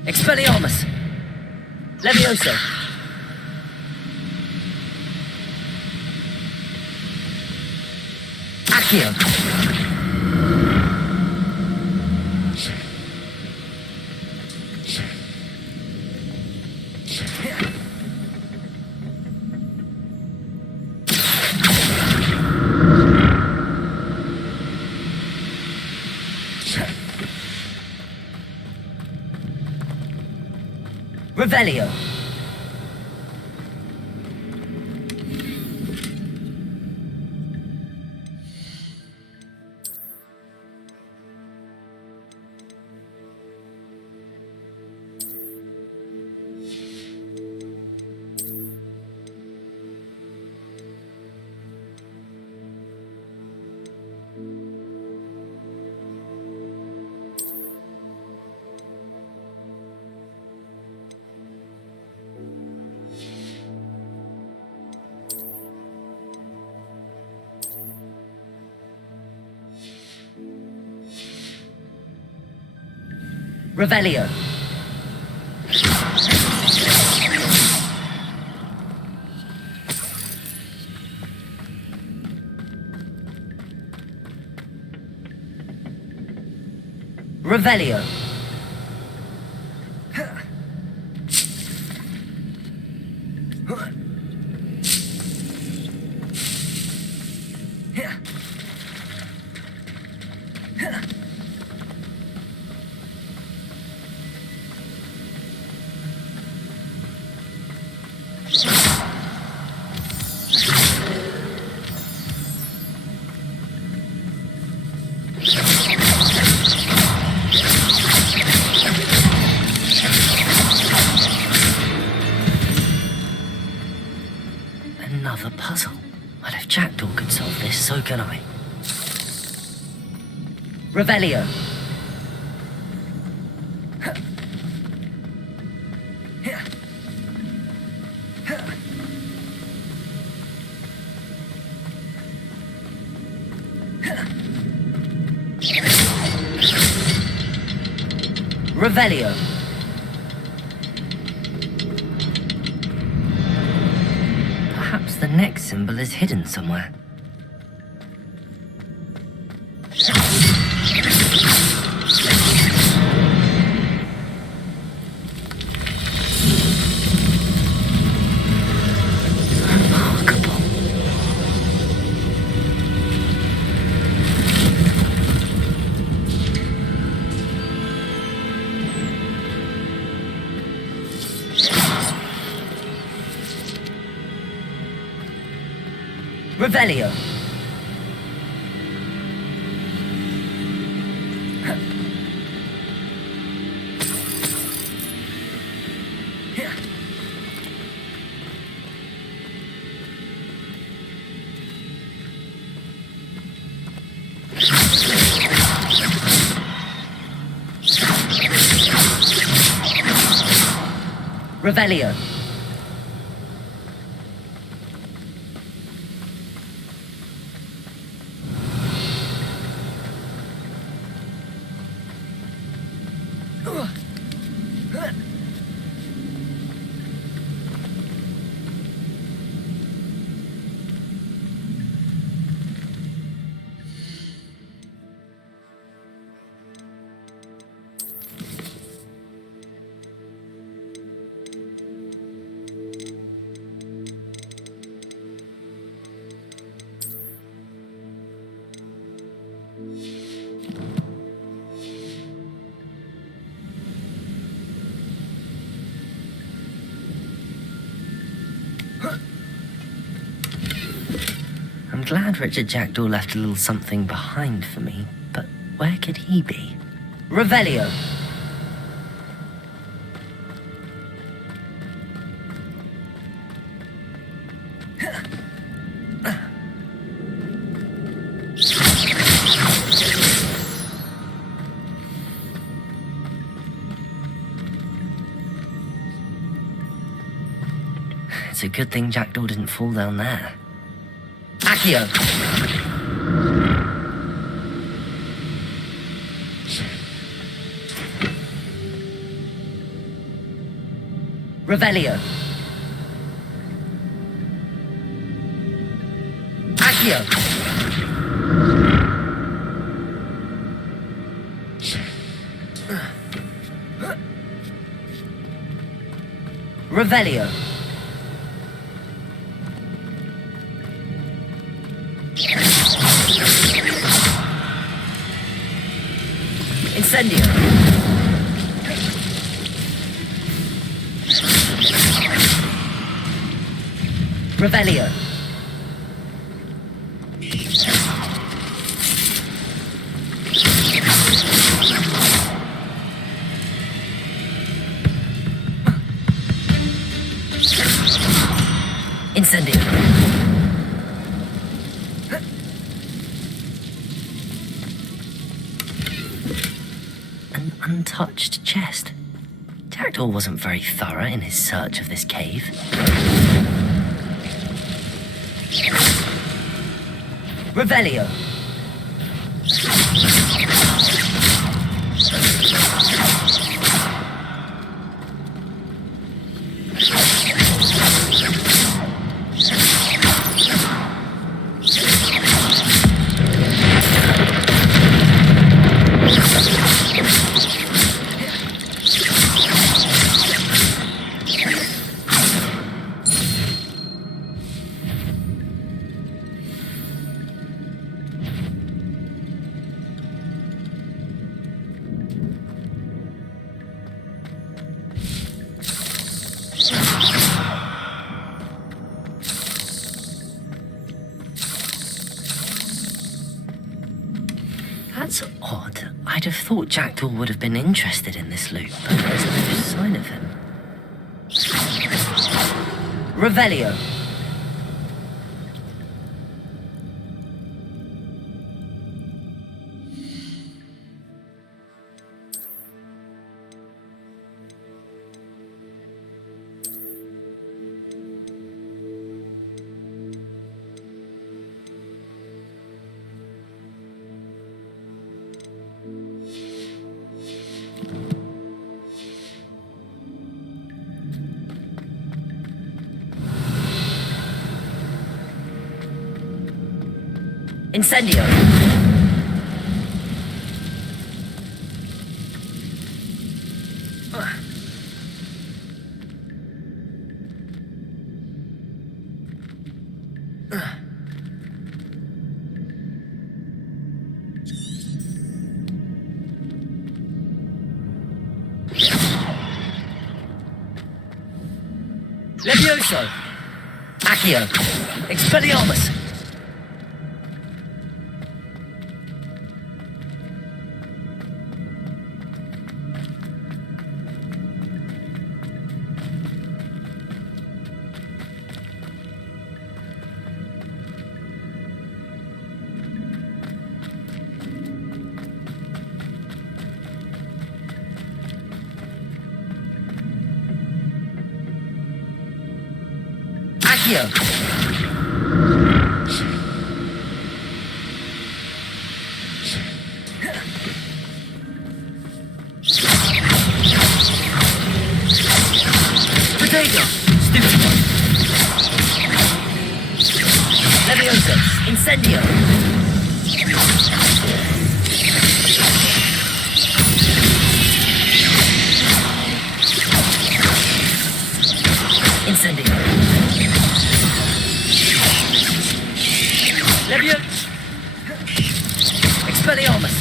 Expelliarmus. Levioso. Accio. Revelio. Revelio. Revelio. Another puzzle. Well, if Jackdaw could solve this, so can I. Revelio. Revelio. Perhaps the next symbol is hidden somewhere. Revelio. Revelio. I'm glad Richard Jackdaw left a little something behind for me, but where could he be? Revelio. It's a good thing Jackdaw didn't fall down there. Accio. Revelio. Accio. Revelio. Incendio. Revelio. Incendio. An untouched chest. Jackdaw wasn't very thorough in his search of this cave. Revelio. That's odd. I'd have thought Jackdaw would have been interested in this loot, but there's no sign of him. Revelio. Incendio. Levioso. Accio. Expelliarmus. Accio. Potato. Stupido. Levioso. Incendio. Incendio. Levioso. Expelliarmus.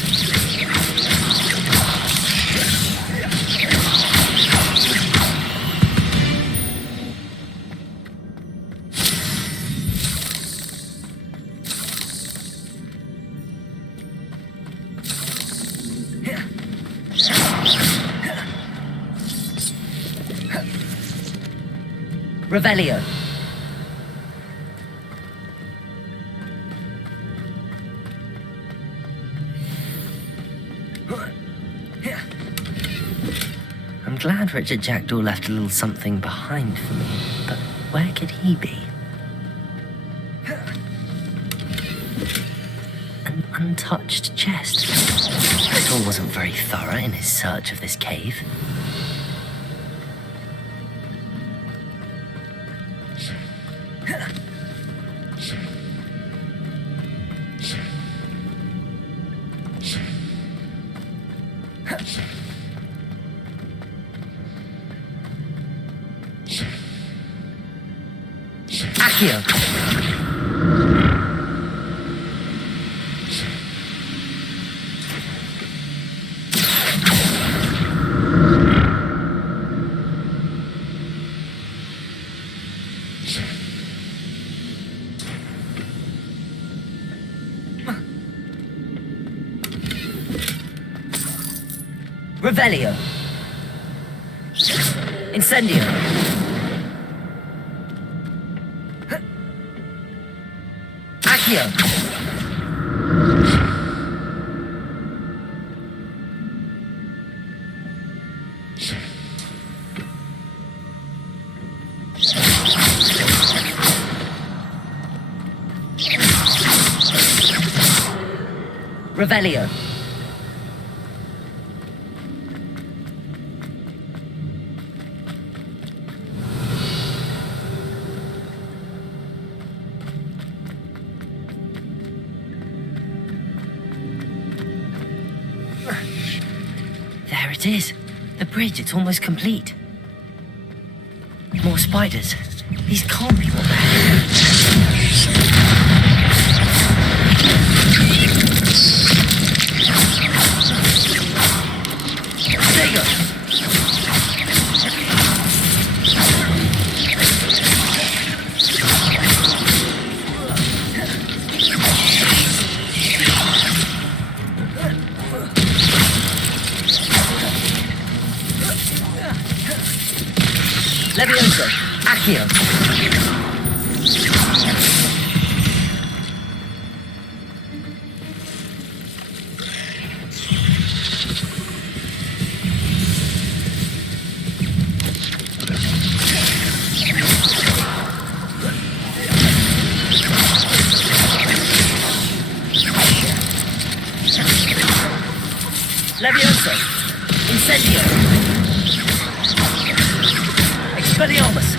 Revelio. I'm glad Richard Jackdaw left a little something behind for me, but where could he be? An untouched chest. Jackdaw wasn't very thorough in his search of this cave. Accio. Revelio. Incendio. Accio. Revelio. There it is. The bridge, it's almost complete. More spiders. These can't be what There you go. Levioso. Accio. Levioso. Incendio. Expelliarmus.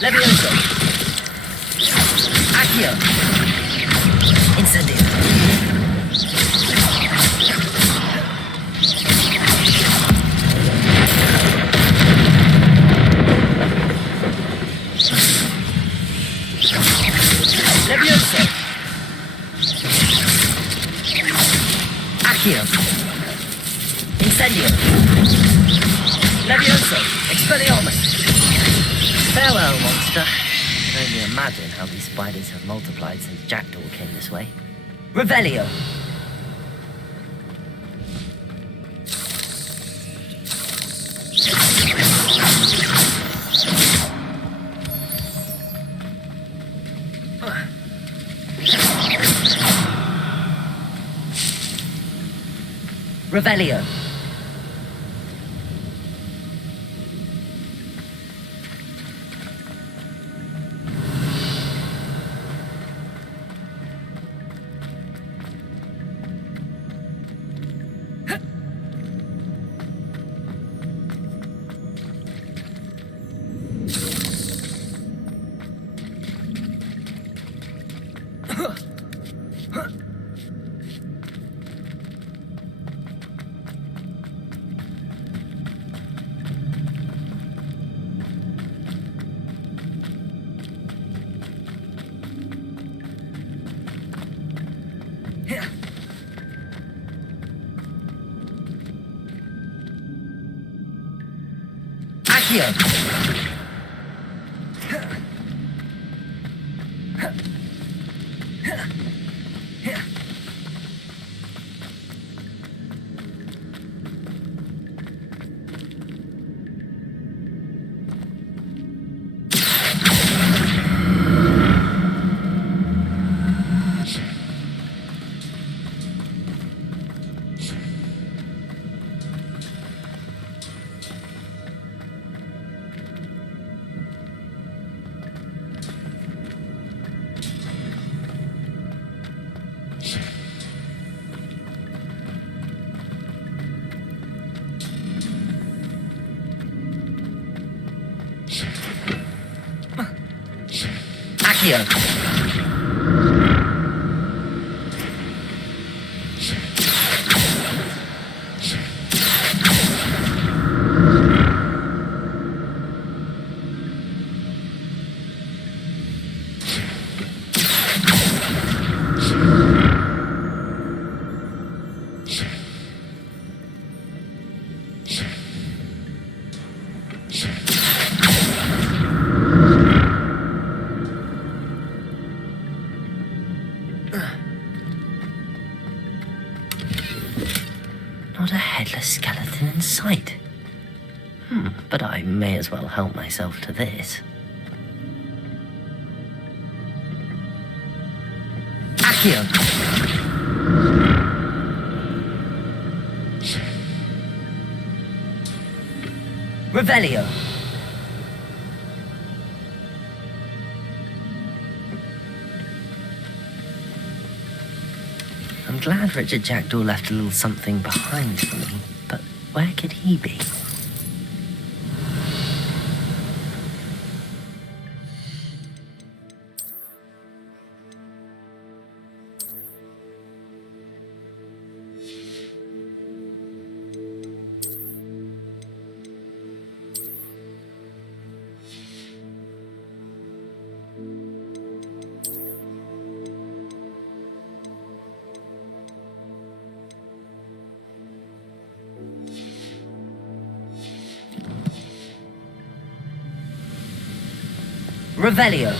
Levioso. Accio. Incendio. Levioso. Accio. Incendio. Levioso. Expelliarmus. Farewell, monster. I can only imagine how these spiders have multiplied since Jackdaw came this way. Revelio. Revelio. Accio. Accio. Not a headless skeleton in sight. But I may as well help myself to this. Accio. Revelio. I'm glad Richard Jackdaw left a little something behind for me, but where could he be? Revelio.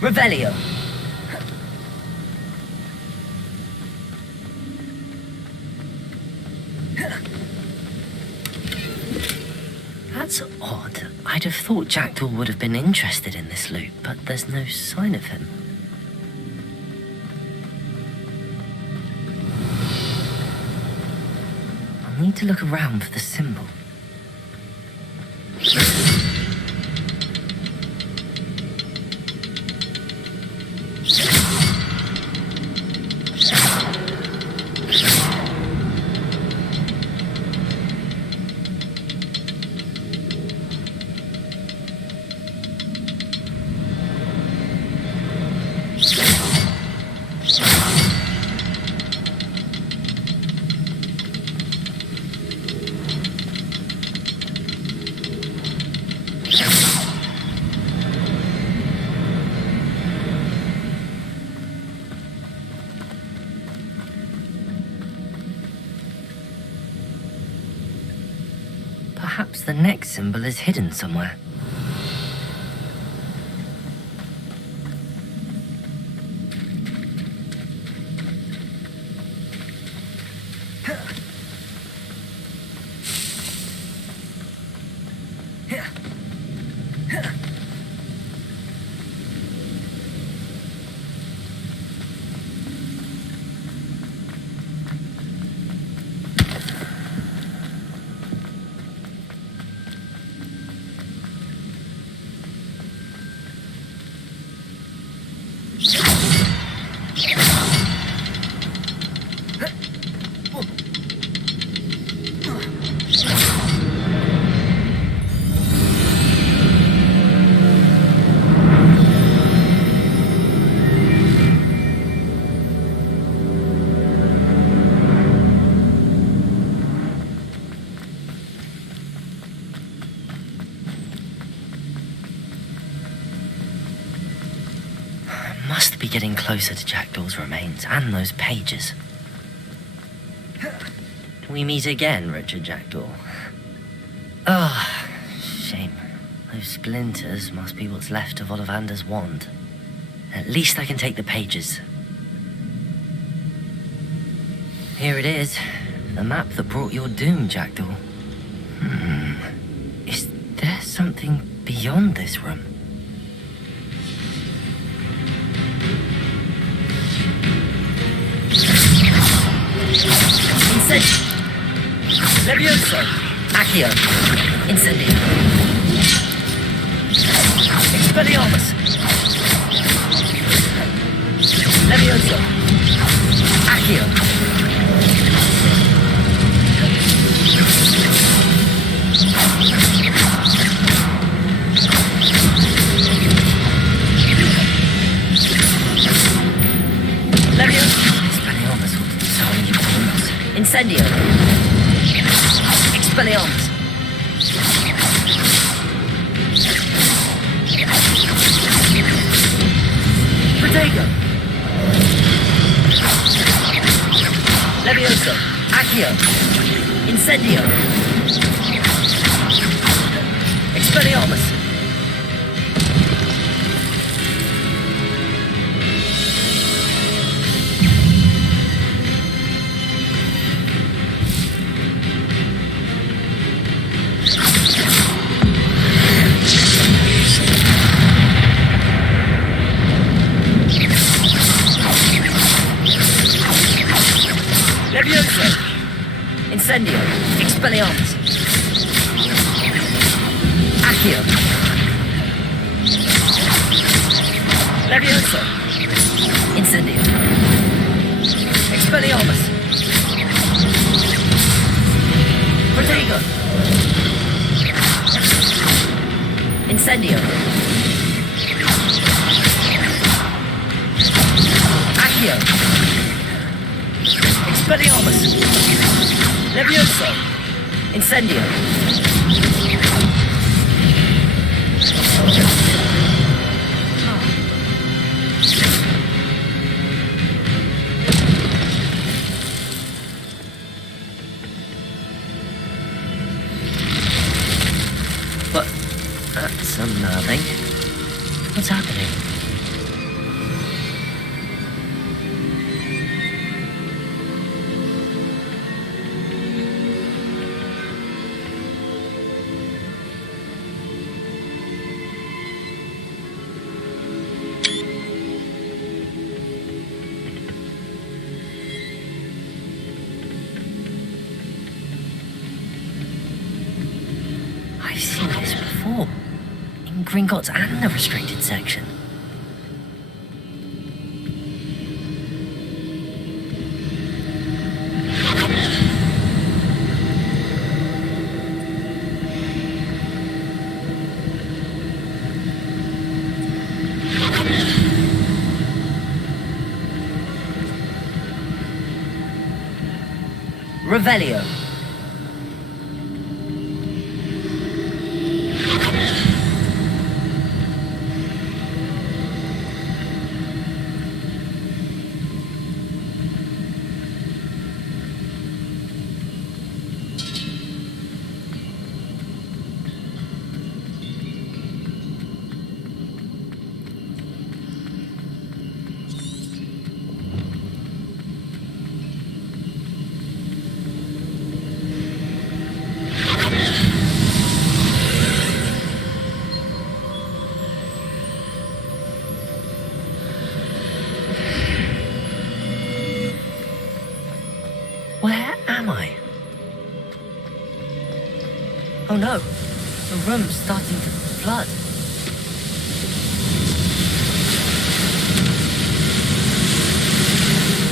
Revelio. That's odd. I'd have thought Jackdaw would have been interested in this loot, but there's no sign of him. I'll need to look around for the symbol. Perhaps the next symbol is hidden somewhere. Must be getting closer to Jackdaw's remains and those pages. We meet again, Richard Jackdaw. Ah, shame. Those splinters must be what's left of Ollivander's wand. At least I can take the pages. Here it is. The map that brought your doom, Jackdaw. Is there something beyond this room? Levioso! Accio! Incendio! Expelliarmus! Levioso! Accio! Levioso! Expelliarmus! Incendio! Expelliarmus! Protego! Levioso! Accio! Incendio! Expelliarmus! Levioso! Incendio! Expelliarmus! Accio! Levioso! Incendio! Expelliarmus! Protego! Incendio! Accio! Expelliarmus! Levioso! Incendio! But that's unnerving. What's happening? I've seen this before. In Gringotts and the restricted section. Revelio. Where am I? Oh no, the room's starting to flood.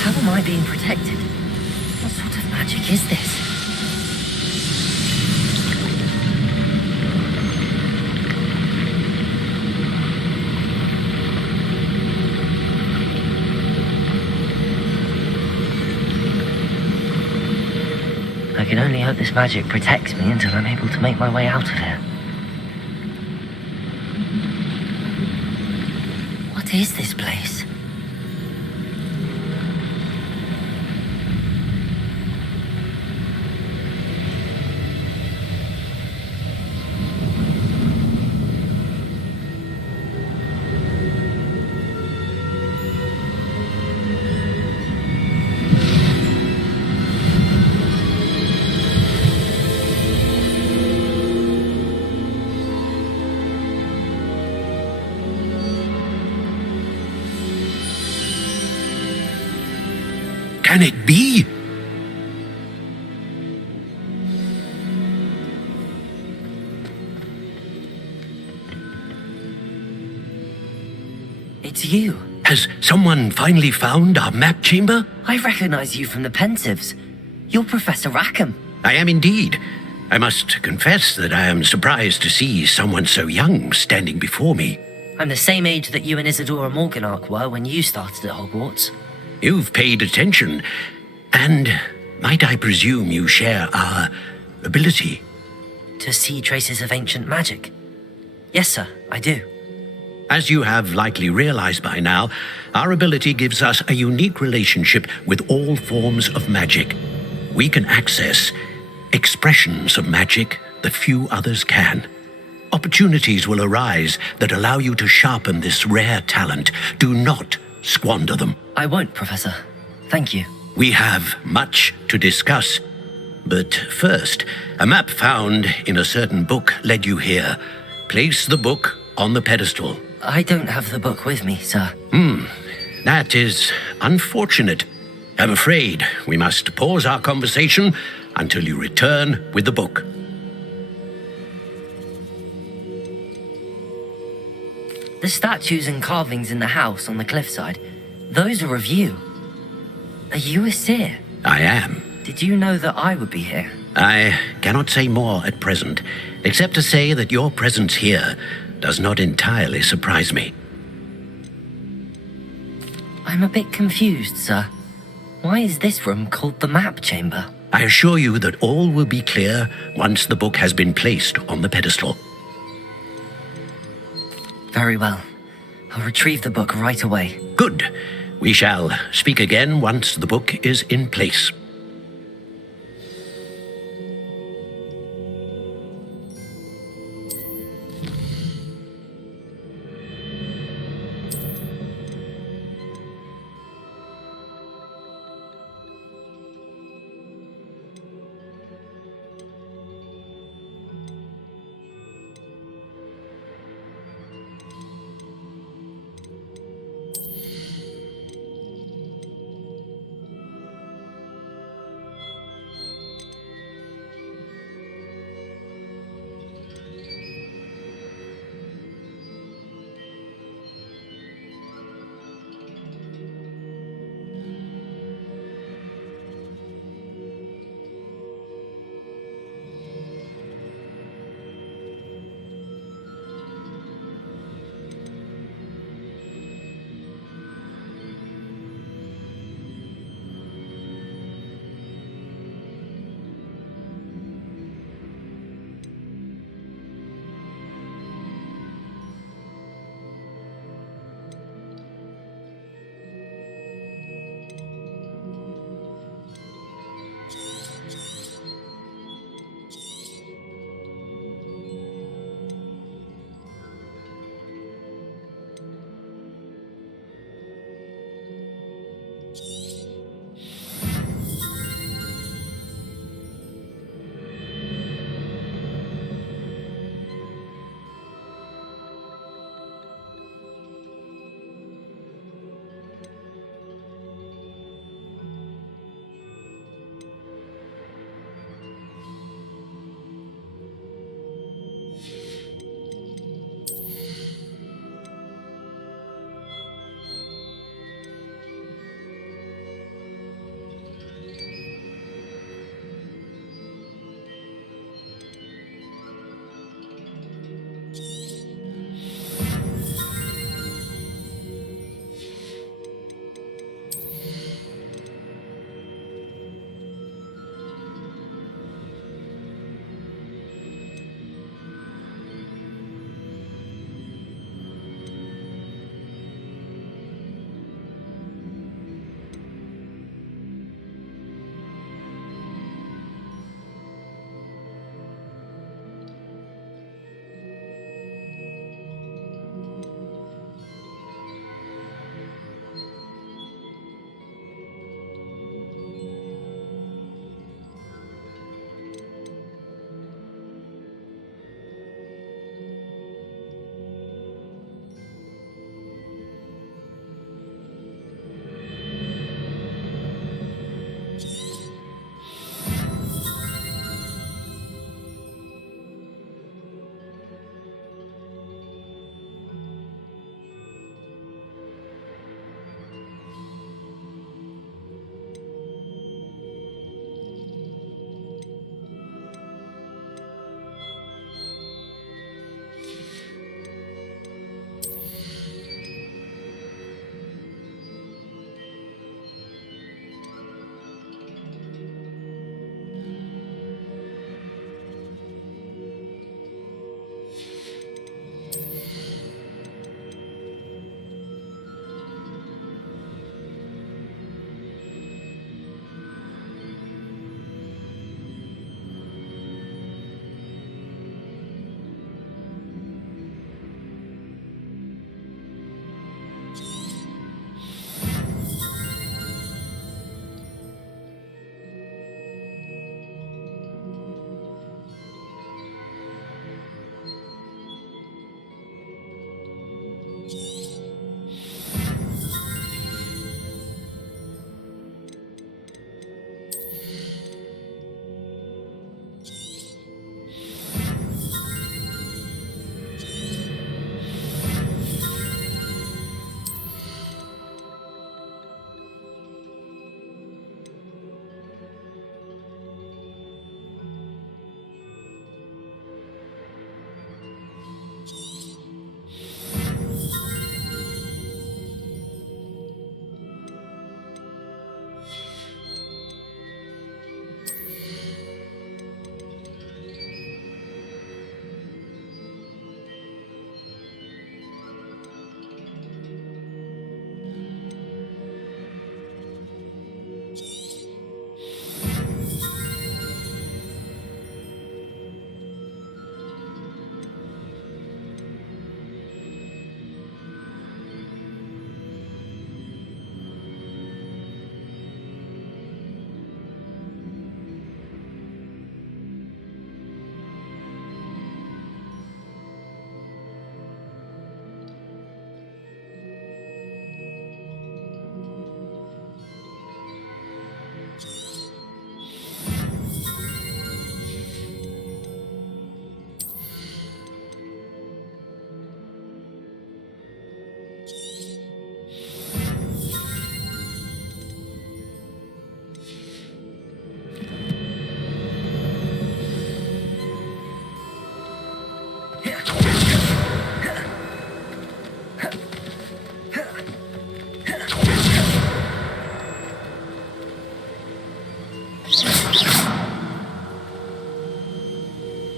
How am I being protected? What sort of magic is this? I can only hope this magic protects me until I'm able to make my way out of here. What is this place? Can it be? It's you. Has someone finally found our map chamber? I recognize you from the Pensives. You're Professor Rackham. I am indeed. I must confess that I am surprised to see someone so young standing before me. I'm the same age that you and Isadora Morganach were when you started at Hogwarts. You've paid attention, and might I presume you share our ability? To see traces of ancient magic? Yes, sir, I do. As you have likely realized by now, our ability gives us a unique relationship with all forms of magic. We can access expressions of magic that few others can. Opportunities will arise that allow you to sharpen this rare talent. Do not squander them. I won't, Professor. Thank you. We have much to discuss. But first, a map found in a certain book led you here. Place the book on the pedestal. I don't have the book with me, sir. That is unfortunate. I'm afraid we must pause our conversation until you return with the book. The statues and carvings in the house on the cliffside, those are of you. Are you a seer? I am. Did you know that I would be here? I cannot say more at present, except to say that your presence here does not entirely surprise me. I'm a bit confused, sir. Why is this room called the map chamber? I assure you that all will be clear once the book has been placed on the pedestal. Very well. I'll retrieve the book right away. Good. We shall speak again once the book is in place.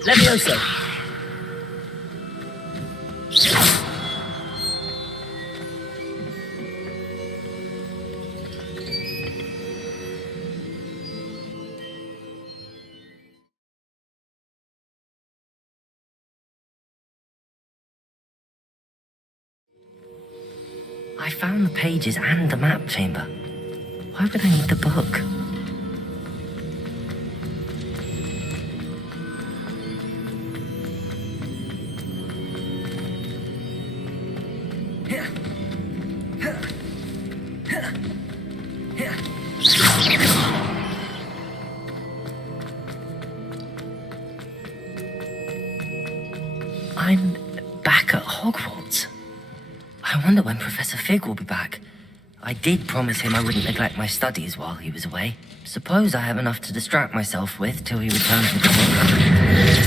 Levioso. I found the pages and the map chamber. Why would I need the book? I'm back at Hogwarts. I wonder when Professor Fig will be back. I did promise him I wouldn't neglect my studies while he was away. Suppose I have enough to distract myself with till he returns with the book.